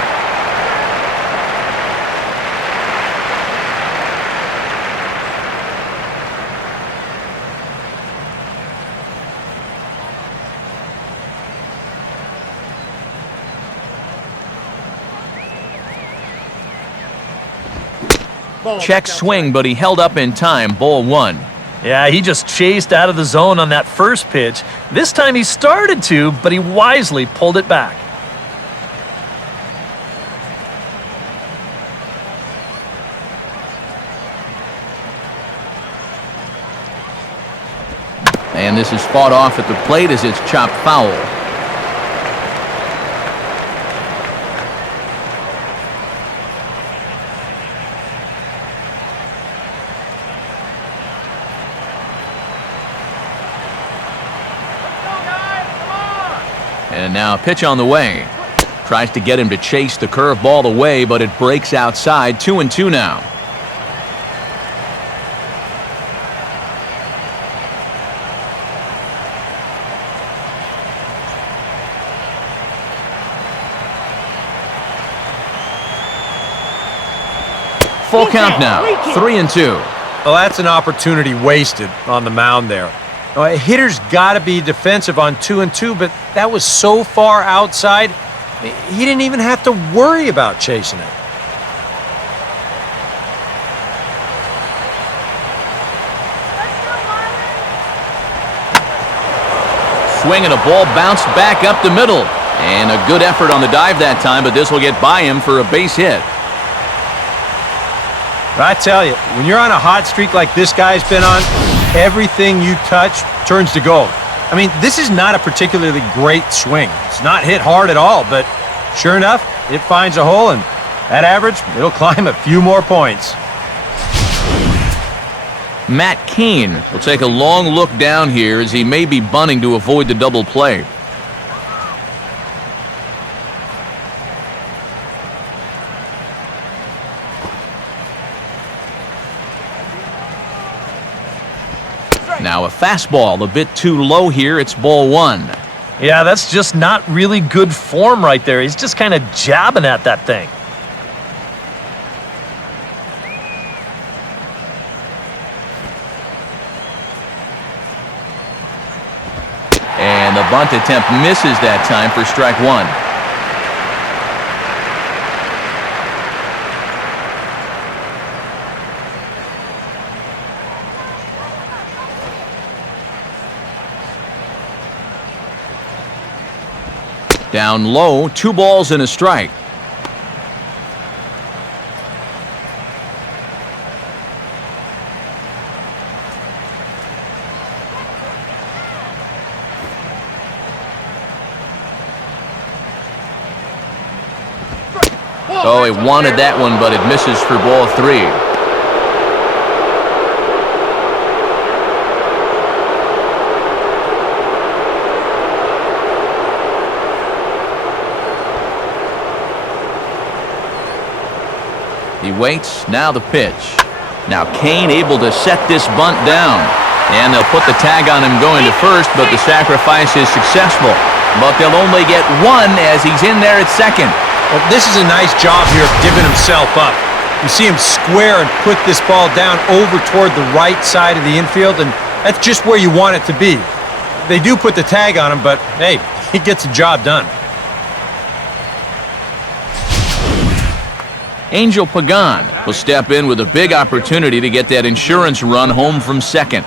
Check swing, but he held up in time. Ball 1. Yeah, he just chased out of the zone on that first pitch. This time he started to, but he wisely pulled it back. And this is fought off at the plate as it's chopped foul. And now a pitch on the way. Tries to get him to chase the curveball away, but it breaks outside. 2-2 now. Full count now. 3-2. Well, that's an opportunity wasted on the mound there. A hitter's got to be defensive on 2-2, but that was so far outside, he didn't even have to worry about chasing it. Swing and a ball bounced back up the middle. And a good effort on the dive that time, but this will get by him for a base hit. But I tell you, when you're on a hot streak like this guy's been on, everything you touch turns to gold. I mean, this is not a particularly great swing. It's not hit hard at all, but sure enough, it finds a hole, and at average, it'll climb a few more points. Matt Cain will take a long look down here as he may be bunting to avoid the double play. Now a fastball a bit too low here. It's ball 1. Yeah, that's just not really good form right there. He's just kind of jabbing at that thing. And the bunt attempt misses that time for strike one. Down low, 2 balls and a strike. Oh, he wanted that one, but it misses for ball 3. He waits, now the pitch. Now Kane able to set this bunt down. And they'll put the tag on him going to first, but the sacrifice is successful. But they'll only get 1 as he's in there at second. Well, this is a nice job here of giving himself up. You see him square and put this ball down over toward the right side of the infield, and that's just where you want it to be. They do put the tag on him, but hey, he gets the job done. Angel Pagan will step in with a big opportunity to get that insurance run home from second.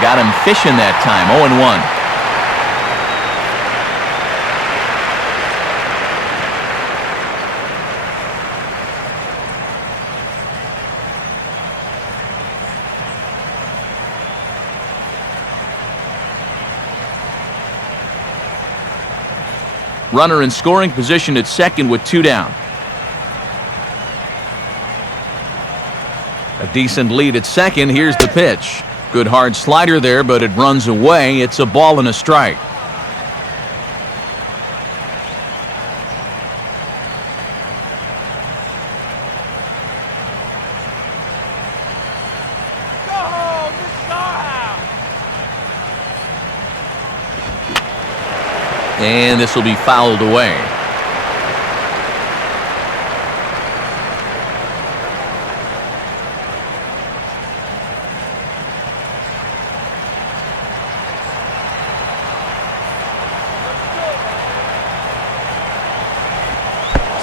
Got him fishing that time, 0-1. Runner in scoring position at second with 2 down. A decent lead at second. Here's the pitch. Good hard slider there, but it runs away. It's a ball and a strike. And this will be fouled away.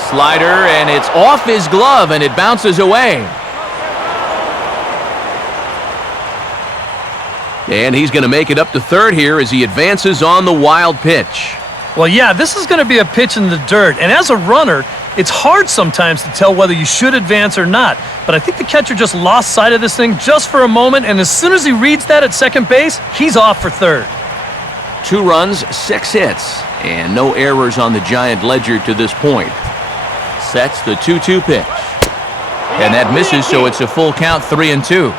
Slider, and it's off his glove, and it bounces away. And he's going to make it up to third here as he advances on the wild pitch. Well, yeah, this is going to be a pitch in the dirt, and as a runner, it's hard sometimes to tell whether you should advance or not. But I think the catcher just lost sight of this thing just for a moment, and as soon as he reads that at second base, he's off for third. 2 runs, 6 hits, and no errors on the Giant ledger to this point. Sets the 2-2 pitch. And that misses, so it's a full count, 3-2.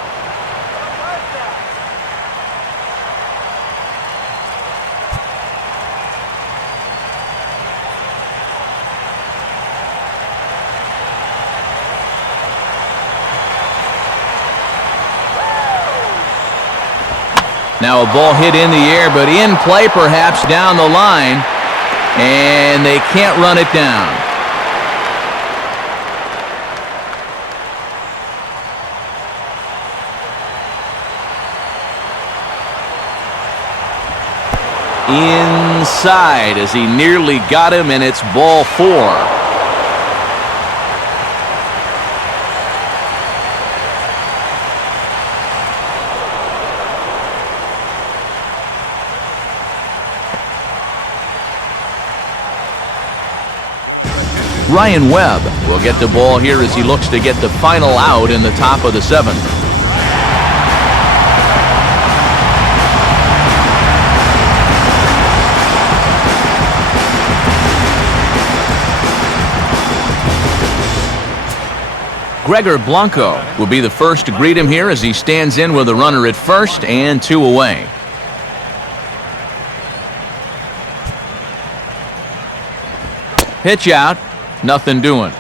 Now a ball hit in the air, but in play perhaps down the line, and they can't run it down. Inside as he nearly got him, and it's ball 4. Ryan Webb will get the ball here as he looks to get the final out in the top of the 7th. Gregor Blanco will be the first to greet him here as he stands in with a runner at first and 2 away. Pitch out. Nothing doing.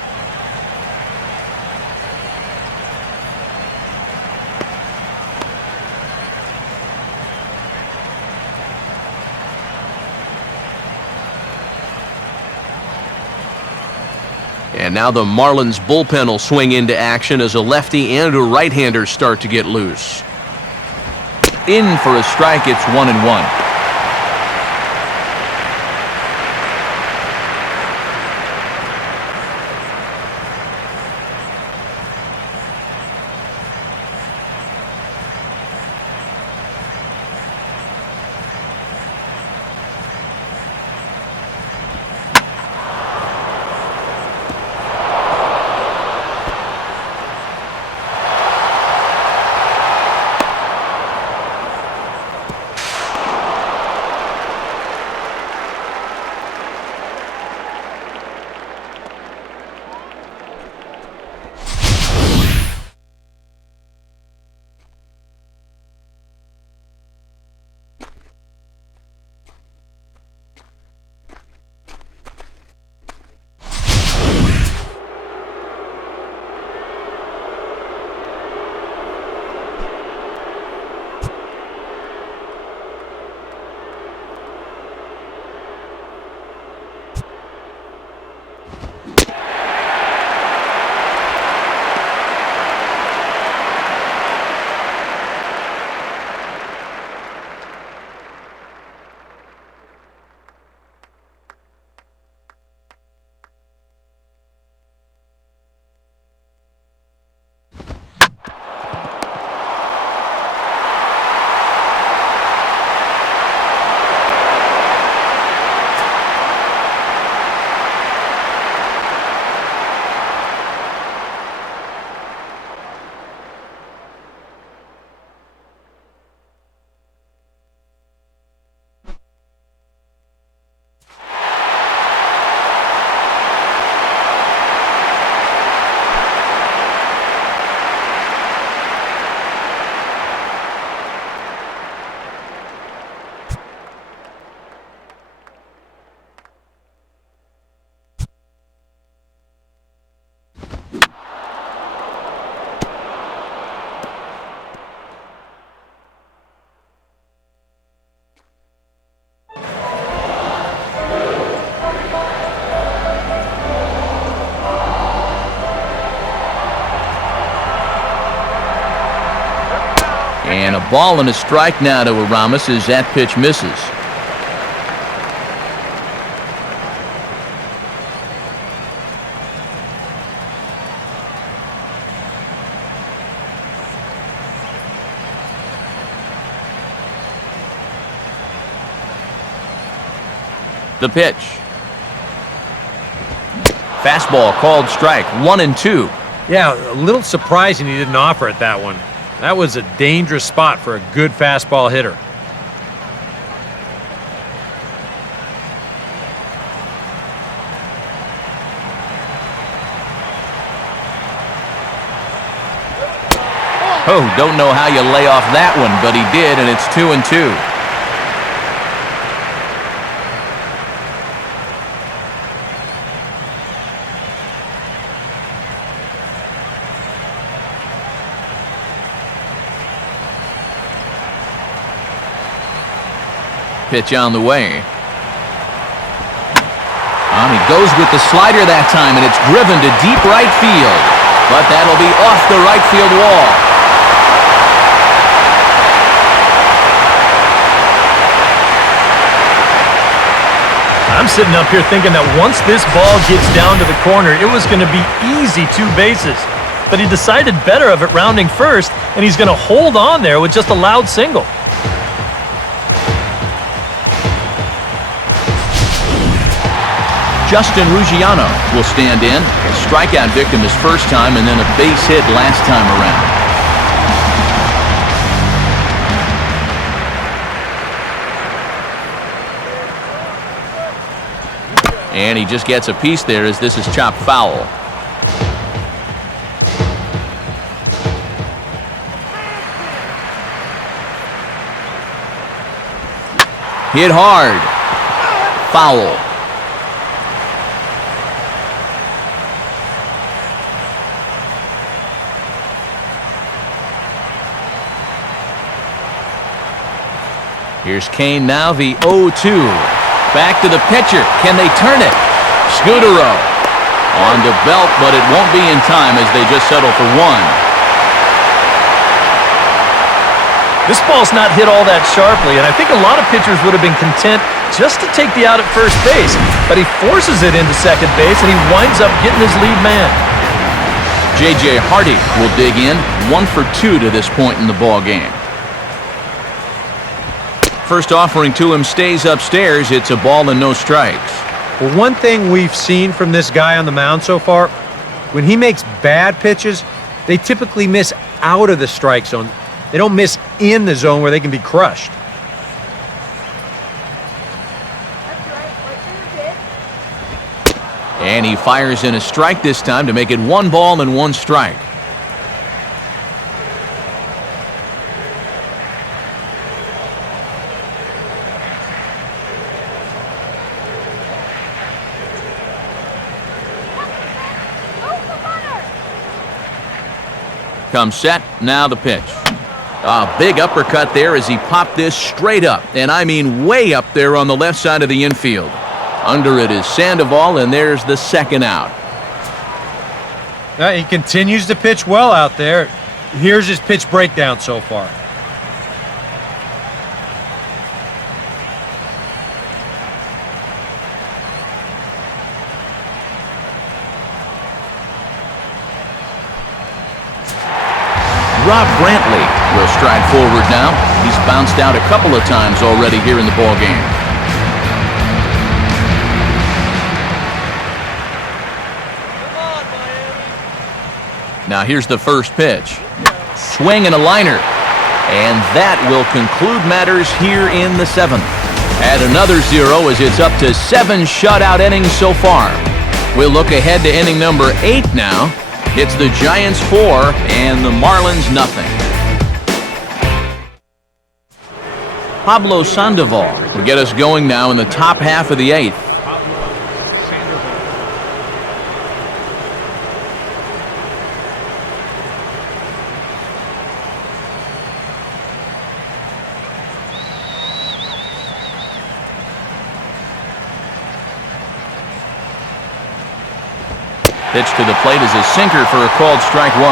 And now the Marlins bullpen will swing into action as a lefty and a right-hander start to get loose. In for a strike, it's 1-1. And a ball and a strike now to Aramis as that pitch misses. The pitch. Fastball called strike, 1-2. Yeah, a little surprising he didn't offer it that one. That was a dangerous spot for a good fastball hitter. Oh, don't know how you lay off that one, but he did, and it's 2-2. Pitch on the way. He goes with the slider that time, and it's driven to deep right field. But that'll be off the right field wall. I'm sitting up here thinking that once this ball gets down to the corner, it was going to be easy 2 bases. But he decided better of it rounding first, and he's going to hold on there with just a loud single. Justin Ruggiano will stand in. A strikeout victim his first time, and then a base hit last time around. And he just gets a piece there as this is chopped foul. Hit hard. Foul. Here's Kane now, the 0-2. Back to the pitcher. Can they turn it? Scudero On to Belt, but it won't be in time as they just settle for one. This ball's not hit all that sharply, and I think a lot of pitchers would have been content just to take the out at first base, but he forces it into second base, and he winds up getting his lead man. J.J. Hardy will dig in, 1 for 2 to this point in the ball game. First offering to him stays upstairs. It's a ball and no strikes. Well, one thing we've seen from this guy on the mound so far, when he makes bad pitches, they typically miss out of the strike zone. They don't miss in the zone where they can be crushed. And he fires in a strike this time to make it 1 ball and 1 strike. Comes set, now the pitch. A big uppercut there as he popped this straight up, and I mean way up there on the left side of the infield. Under it is Sandoval, and there's the second out. He continues to pitch well out there. Here's his pitch breakdown so far. Rob Brantley will stride forward now. He's bounced out a couple of times already here in the ball game. Now here's the first pitch. Swing and a liner. And that will conclude matters here in the 7th. Add another 0 as it's up to 7 shutout innings so far. We'll look ahead to inning number 8 now. It's the Giants 4 and the Marlins nothing. Pablo Sandoval will get us going now in the top half of the 8th. Pitch to the plate is a sinker for a called strike 1.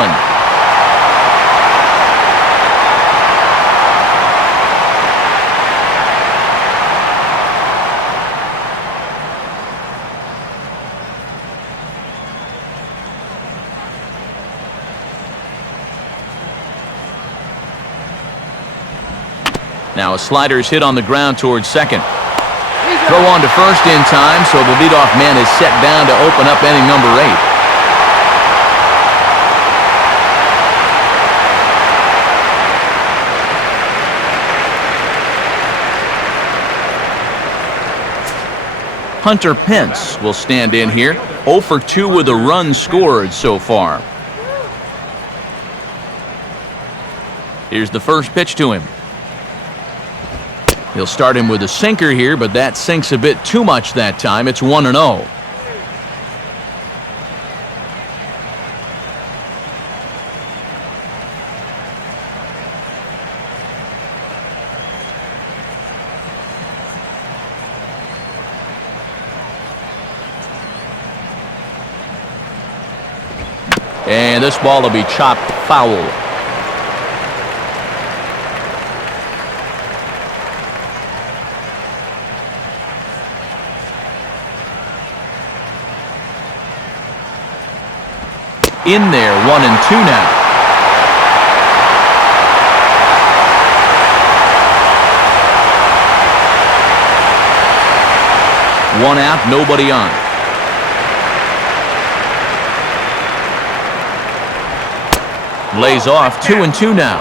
Now a slider's hit on the ground towards second. Throw on to first in time, so the leadoff man is set down to open up inning number 8. Hunter Pence will stand in here, 0 for 2 with a run scored so far. Here's the first pitch to him. He'll start him with a sinker here, but that sinks a bit too much that time. It's 1-0. And this ball will be chopped foul. In there, 1-2 now. One out, nobody on. Lays off, 2-2 now.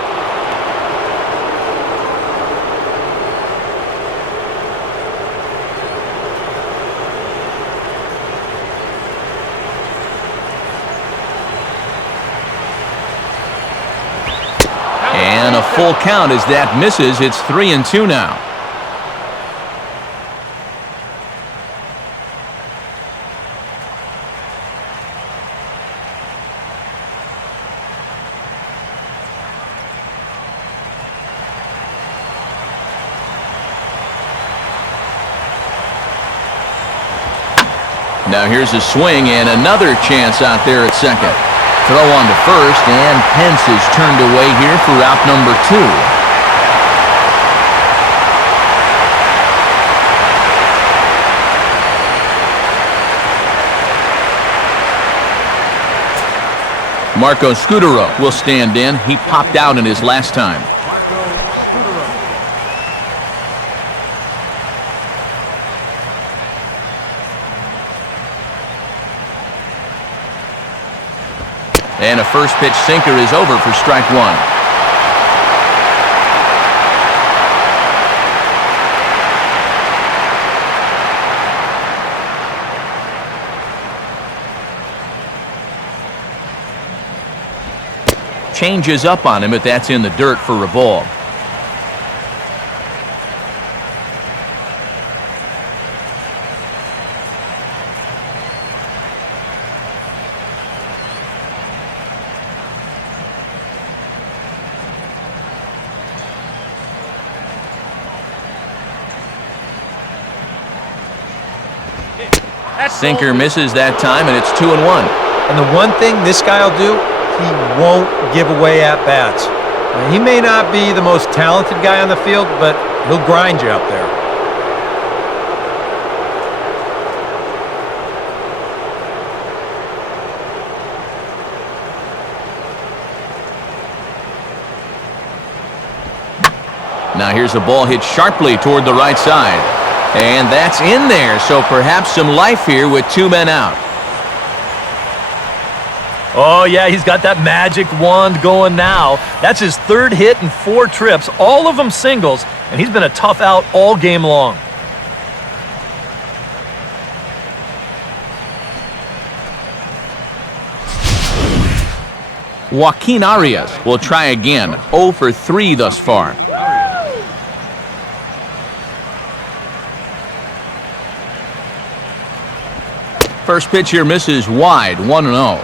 And a full count as that misses. It's 3-2 now. Now here's a swing and another chance out there at second. Throw on to first, and Pence is turned away here for out number 2. Marco Scudero will stand in. He popped out in his last time. Marco Scudero. And a first pitch sinker is over for strike 1. Changes up on him, but that's in the dirt for a ball. Sinker misses that time, and it's 2-1. And the one thing this guy will do, he won't give away at-bats. He may not be the most talented guy on the field, but he'll grind you out there. Now here's a ball hit sharply toward the right side. And that's in there, so perhaps some life here with 2 men out. Oh, yeah, he's got that magic wand going now. That's his 3rd hit in 4 trips, all of them singles, and he's been a tough out all game long. Joaquin Arias will try again. 0 for 3 thus far. First pitch here misses wide, 1-0.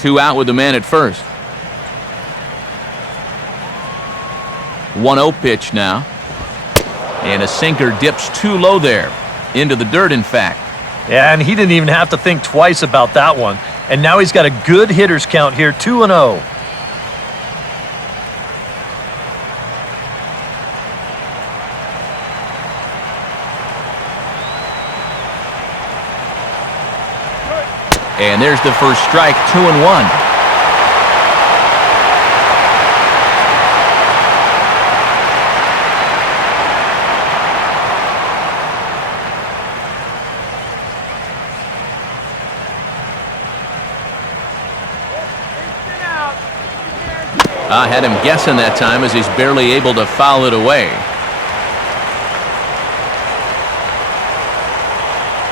Two out with the man at first. 1-0 pitch now. And a sinker dips too low there. Into the dirt, in fact. Yeah, and he didn't even have to think twice about that one. And now he's got a good hitters count here, 2-0. And there's the first strike, 2-1. I had him guessing that time as he's barely able to foul it away.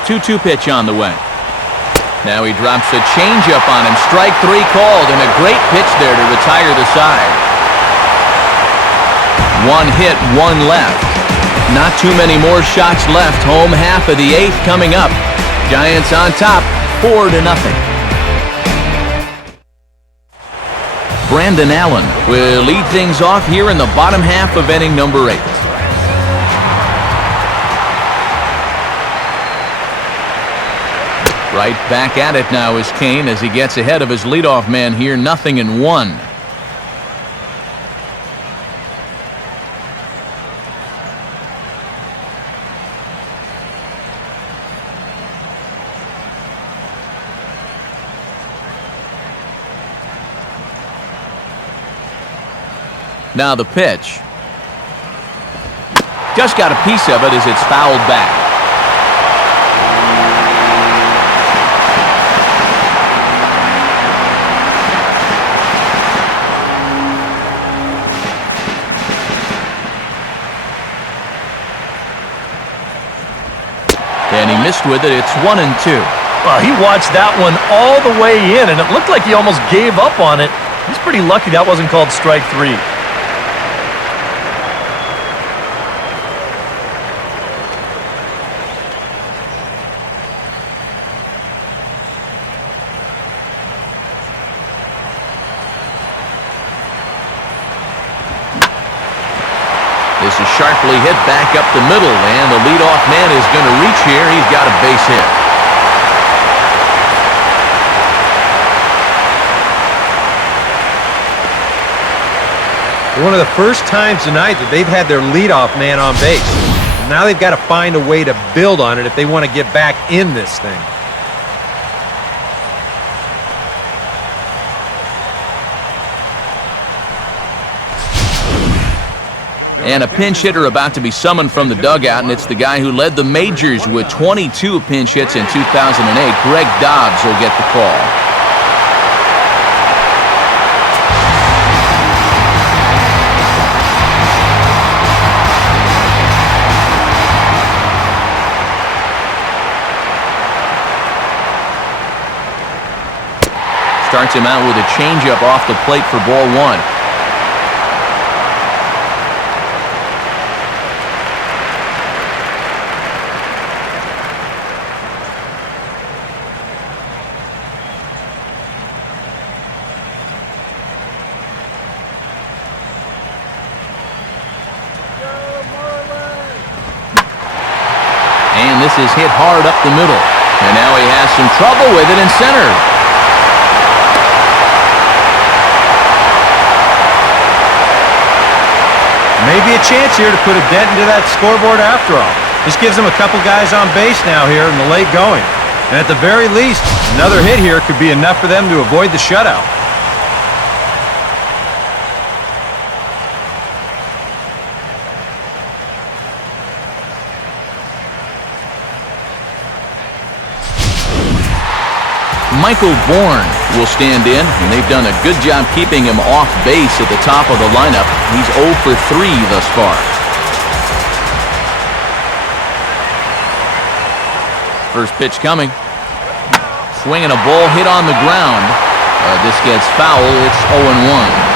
2-2 pitch on the way. Now he drops a changeup on him. Strike 3 called, and a great pitch there to retire the side. 1 hit, 1 left. Not too many more shots left. Home half of the 8th coming up. Giants on top, 4-0. Brandon Allen will lead things off here in the bottom half of inning number 8. Right back at it now is Kane as he gets ahead of his leadoff man here, 0-1. Now the pitch. Just got a piece of it as it's fouled back. And he missed with it. It's 1-2. Well, he watched that one all the way in, and it looked like he almost gave up on it. He's pretty lucky that wasn't called strike 3. is sharply hit back up the middle, and the leadoff man is going to reach here. He's got a base hit. One of the first times tonight that they've had their leadoff man on base. Now they've got to find a way to build on it if they want to get back in this thing. And a pinch hitter about to be summoned from the dugout, and it's the guy who led the majors with 22 pinch hits in 2008. Greg Dobbs will get the call. Starts him out with a changeup off the plate for ball one. And this is hit hard up the middle. And now he has some trouble with it in center. Maybe a chance here to put a dent into that scoreboard after all. This gives them a couple guys on base now here in the late going. And at the very least, another hit here could be enough for them to avoid the shutout. Michael Bourne will stand in, and they've done a good job keeping him off base at the top of the lineup. He's 0 for 3 thus far. First pitch coming. Swinging a ball hit on the ground. This gets foul. It's 0-1.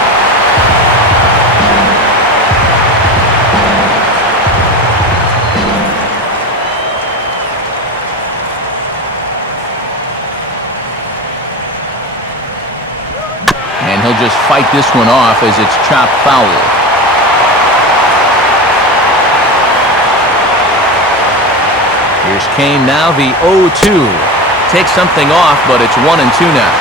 And he'll just fight this one off as it's chopped foul. Here's Kane now, the 0-2. Takes something off, but it's 1-2 now.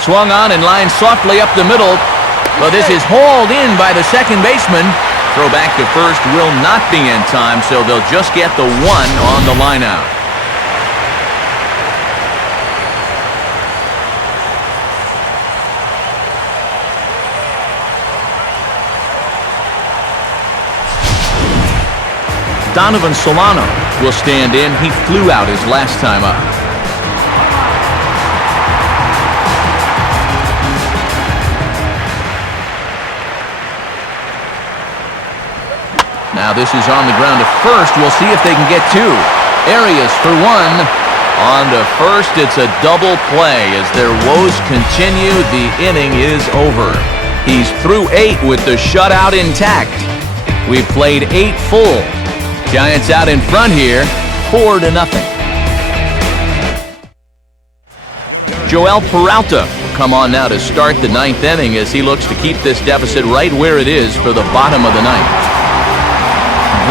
Swung on and lined softly up the middle. But this is hauled in by the second baseman. Throw back to first will not be in time, so they'll just get the one on the line out. Donovan Solano will stand in. He flew out his last time up. Now this is on the ground to first. We'll see if they can get two. Arias for one. On to first. It's a double play as their woes continue. The inning is over. He's through 8 with the shutout intact. We've played 8 full. Giants out in front here, 4-0. Joel Peralta will come on now to start the 9th inning as he looks to keep this deficit right where it is for the bottom of the 9th.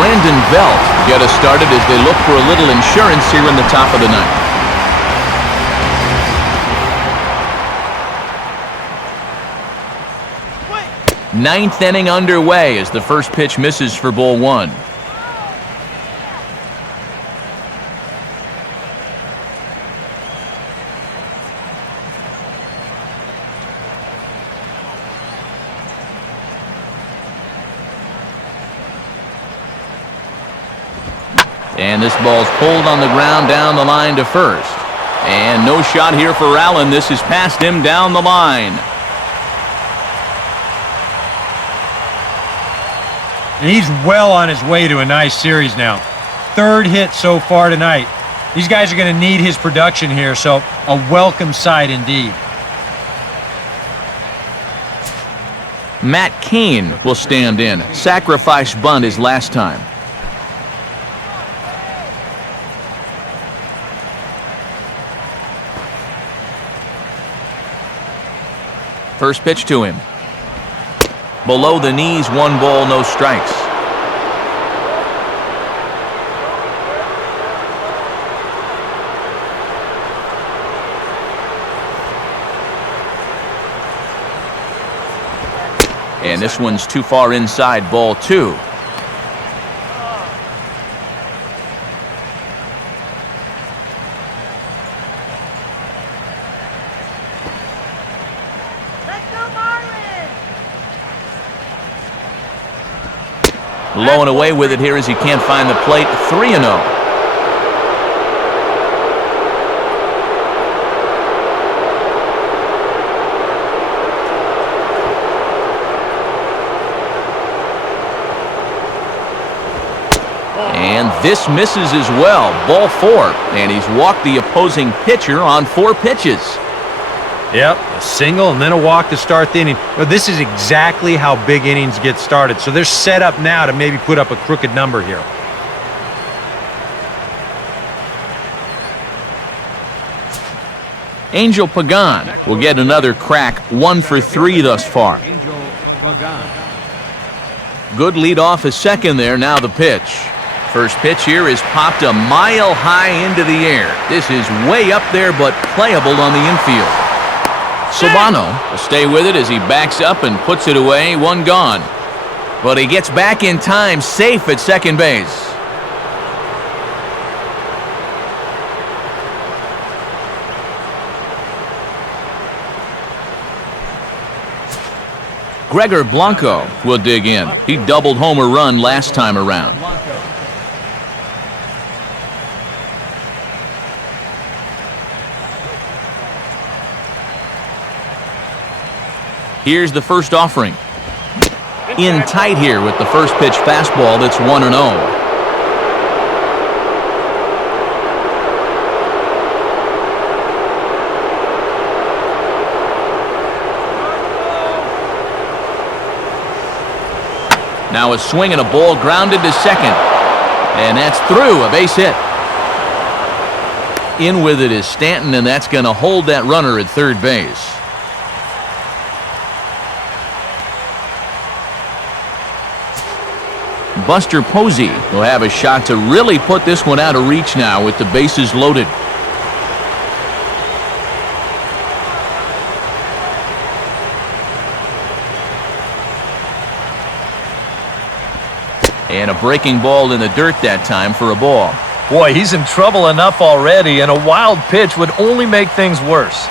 Brandon Belt get us started as they look for a little insurance here in the top of the 9th. Ninth inning underway as the first pitch misses for ball one. And this ball's pulled on the ground down the line to first. And no shot here for Allen. This is past him down the line. And he's well on his way to a nice series now. 3rd hit so far tonight. These guys are going to need his production here, so a welcome sight indeed. Matt Cain will stand in. Sacrifice bunt his last time. First pitch to him. Below the knees, 1 ball, no strikes. And this one's too far inside, ball 2. Let's go, Marlins! Low and away with it here as he can't find the plate. 3-0. And this misses as well. Ball 4. And he's walked the opposing pitcher on 4 pitches. Yep, a single and then a walk to start the inning. But this is exactly how big innings get started. So they're set up now to maybe put up a crooked number here. Angel Pagan will get another crack. 1 for 3 thus far. Good lead off his second there. Now the pitch. First pitch here is popped a mile high into the air. This is way up there, but playable on the infield. Solano will stay with it as he backs up and puts it away. 1 gone. But he gets back in time, safe at second base. Gregor Blanco will dig in. He doubled homer run last time around. Here's the first offering. In tight here with the first pitch fastball. That's 1-0. Now a swing and a ball grounded to second. And that's through. A base hit. In with it is Stanton, and that's going to hold that runner at third base. Buster Posey will have a shot to really put this one out of reach now with the bases loaded. And a breaking ball in the dirt that time for a ball. Boy, he's in trouble enough already, and a wild pitch would only make things worse.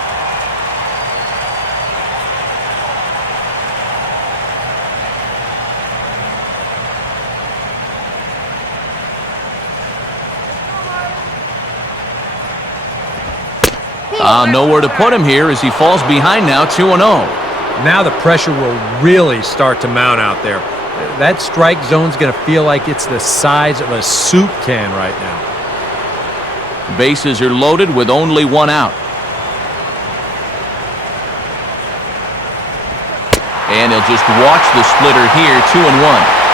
Nowhere to put him here as he falls behind now, 2-0. Now the pressure will really start to mount out there. That strike zone's going to feel like it's the size of a soup can right now. Bases are loaded with only 1 out. And he'll just watch the splitter here, 2-1.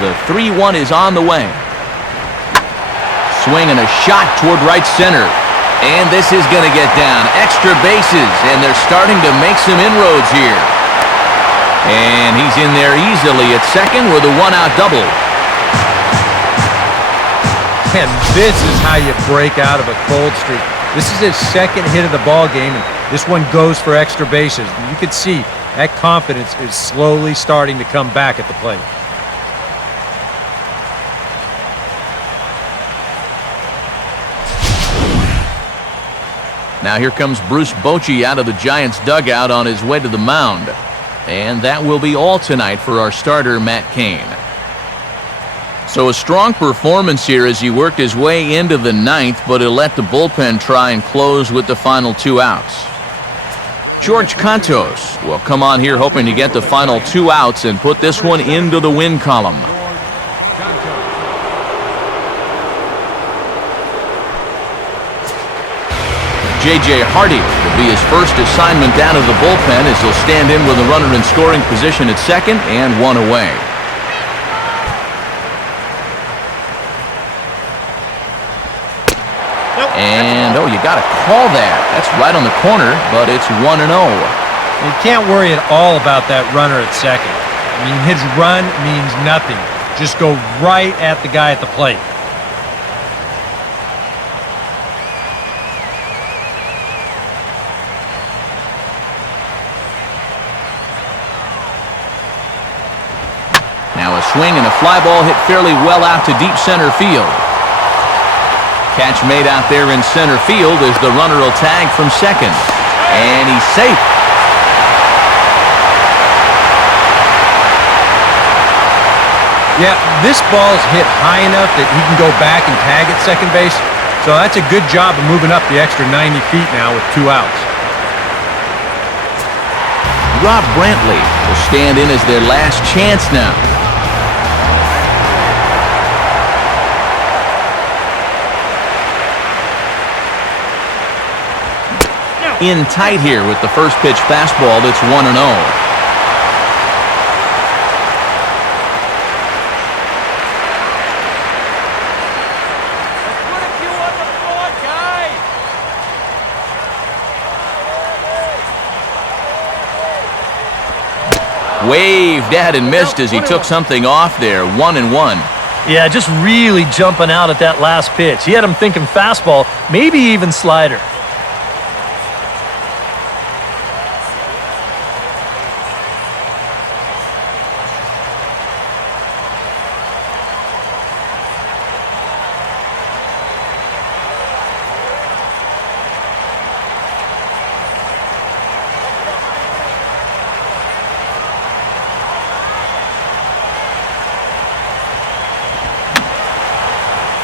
The 3-1 is on the way. Swing and a shot toward right center. And this is going to get down. Extra bases, and they're starting to make some inroads here. And he's in there easily at second with a one-out double. And this is how you break out of a cold streak. This is his second hit of the ball game, and this one goes for extra bases. And you can see that confidence is slowly starting to come back at the plate. Now here comes Bruce Bochy out of the Giants dugout on his way to the mound. And that will be all tonight for our starter, Matt Cain. So a strong performance here as he worked his way into the ninth, but he'll let the bullpen try and close with the final 2 outs. George Cantos will come on here hoping to get the final 2 outs and put this one into the win column. J.J. Hardy will be his first assignment down of the bullpen as he'll stand in with a runner in scoring position at second and one away. And, oh, you got to call that. That's right on the corner, but it's 1-0. You can't worry at all about that runner at second. I mean, his run means nothing. Just go right at the guy at the plate. Now a swing and a fly ball hit fairly well out to deep center field. Catch made out there in center field as the runner will tag from second. And he's safe. Yeah, this ball's hit high enough that he can go back and tag at second base. So that's a good job of moving up the extra 90 feet now with 2 outs. Rob Brantley will stand in as their last chance now. In tight here with the first pitch fastball that's 1-0. Waved at and missed as he took something off there. 1-1. Yeah, just really jumping out at that last pitch. He had him thinking fastball, maybe even slider.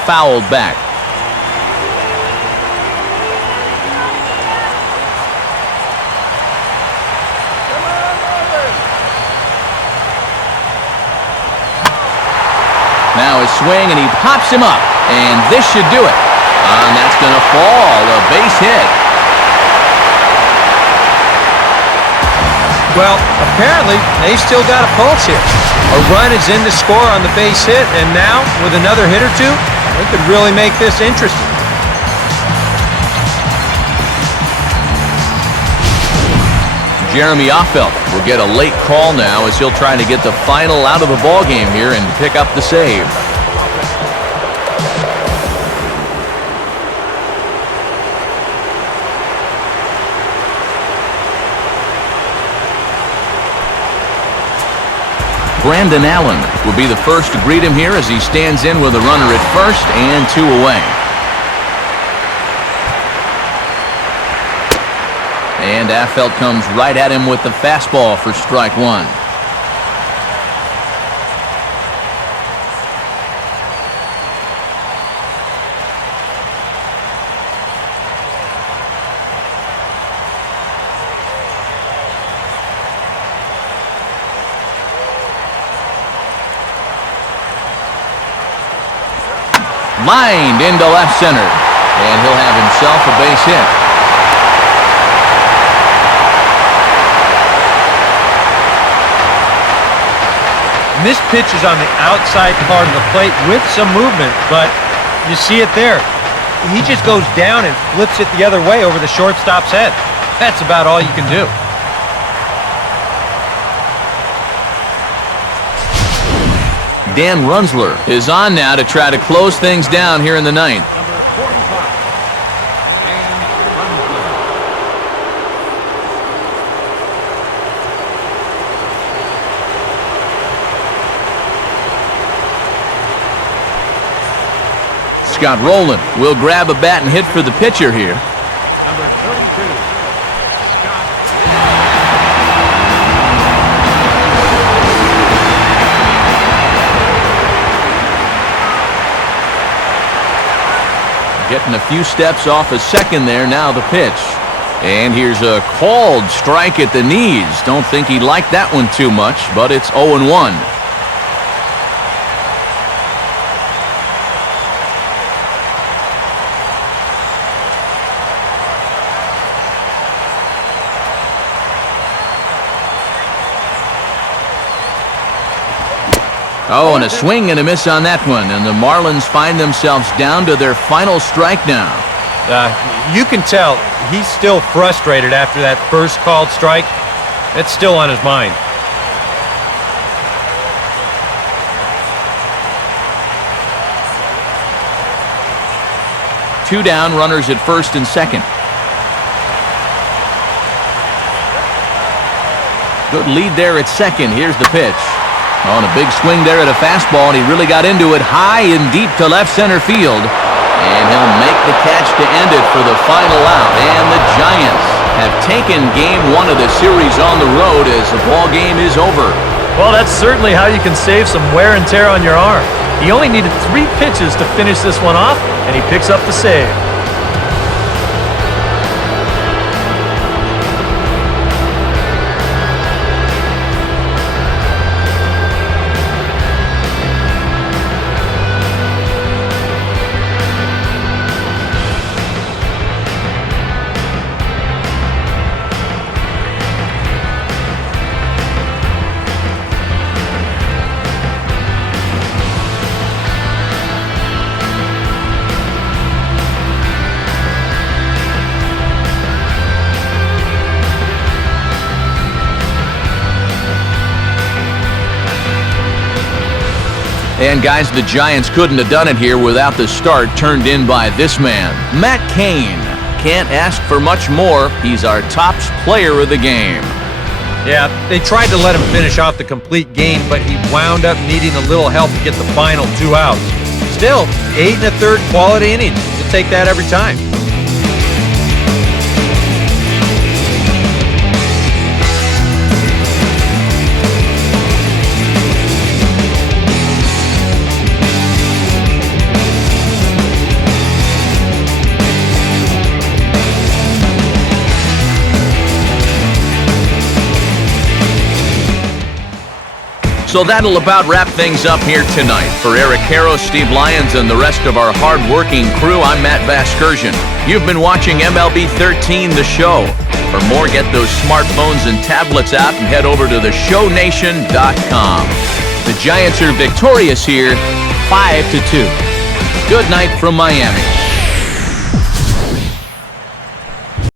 Fouled back. Now his swing, and he pops him up. And this should do it. And that's going to fall. A base hit. Well, apparently, they still got a pulse here. A run is in to score on the base hit, and now, with another hit or two, they could really make this interesting. Jeremy Offelt will get a late call now as he'll try to get the final out of the ball game here and pick up the save. Brandon Allen will be the first to greet him here as he stands in with a runner at first and 2 away. And Affelt comes right at him with the fastball for strike 1. Lined into left center, and he'll have himself a base hit. And this pitch is on the outside part of the plate with some movement, but you see it there. He just goes down and flips it the other way over the shortstop's head. That's about all you can do. Dan Runsler is on now to try to close things down here in the ninth. Number 45, Dan Runsler. Scott Rowland will grab a bat and hit for the pitcher here. Number 32, Scott. Getting a few steps off a second there, now the pitch. And here's a called strike at the knees. Don't think he liked that one too much, but it's 0-1. Oh, and a swing and a miss on that one, and the Marlins find themselves down to their final strike now. You can tell he's still frustrated after that first called strike. It's still on his mind. Two down, runners at first and second. Good lead there at second. Here's the pitch. On a big swing there at a fastball, and he really got into it high and deep to left center field. And he'll make the catch to end it for the final out. And the Giants have taken game one of the series on the road as the ball game is over. Well, that's certainly how you can save some wear and tear on your arm. He only needed 3 pitches to finish this one off, and he picks up the save. And guys, the Giants couldn't have done it here without the start turned in by this man, Matt Cain. Can't ask for much more. He's our top player of the game. Yeah, they tried to let him finish off the complete game, but he wound up needing a little help to get the final 2 outs. Still, 8 1/3 quality innings. You'll take that every time. So that'll about wrap things up here tonight. For Eric Harrow, Steve Lyons, and the rest of our hard-working crew, I'm Matt Vasgersian. You've been watching MLB 13, The Show. For more, get those smartphones and tablets out and head over to theshownation.com. The Giants are victorious here, 5-2. Good night from Miami.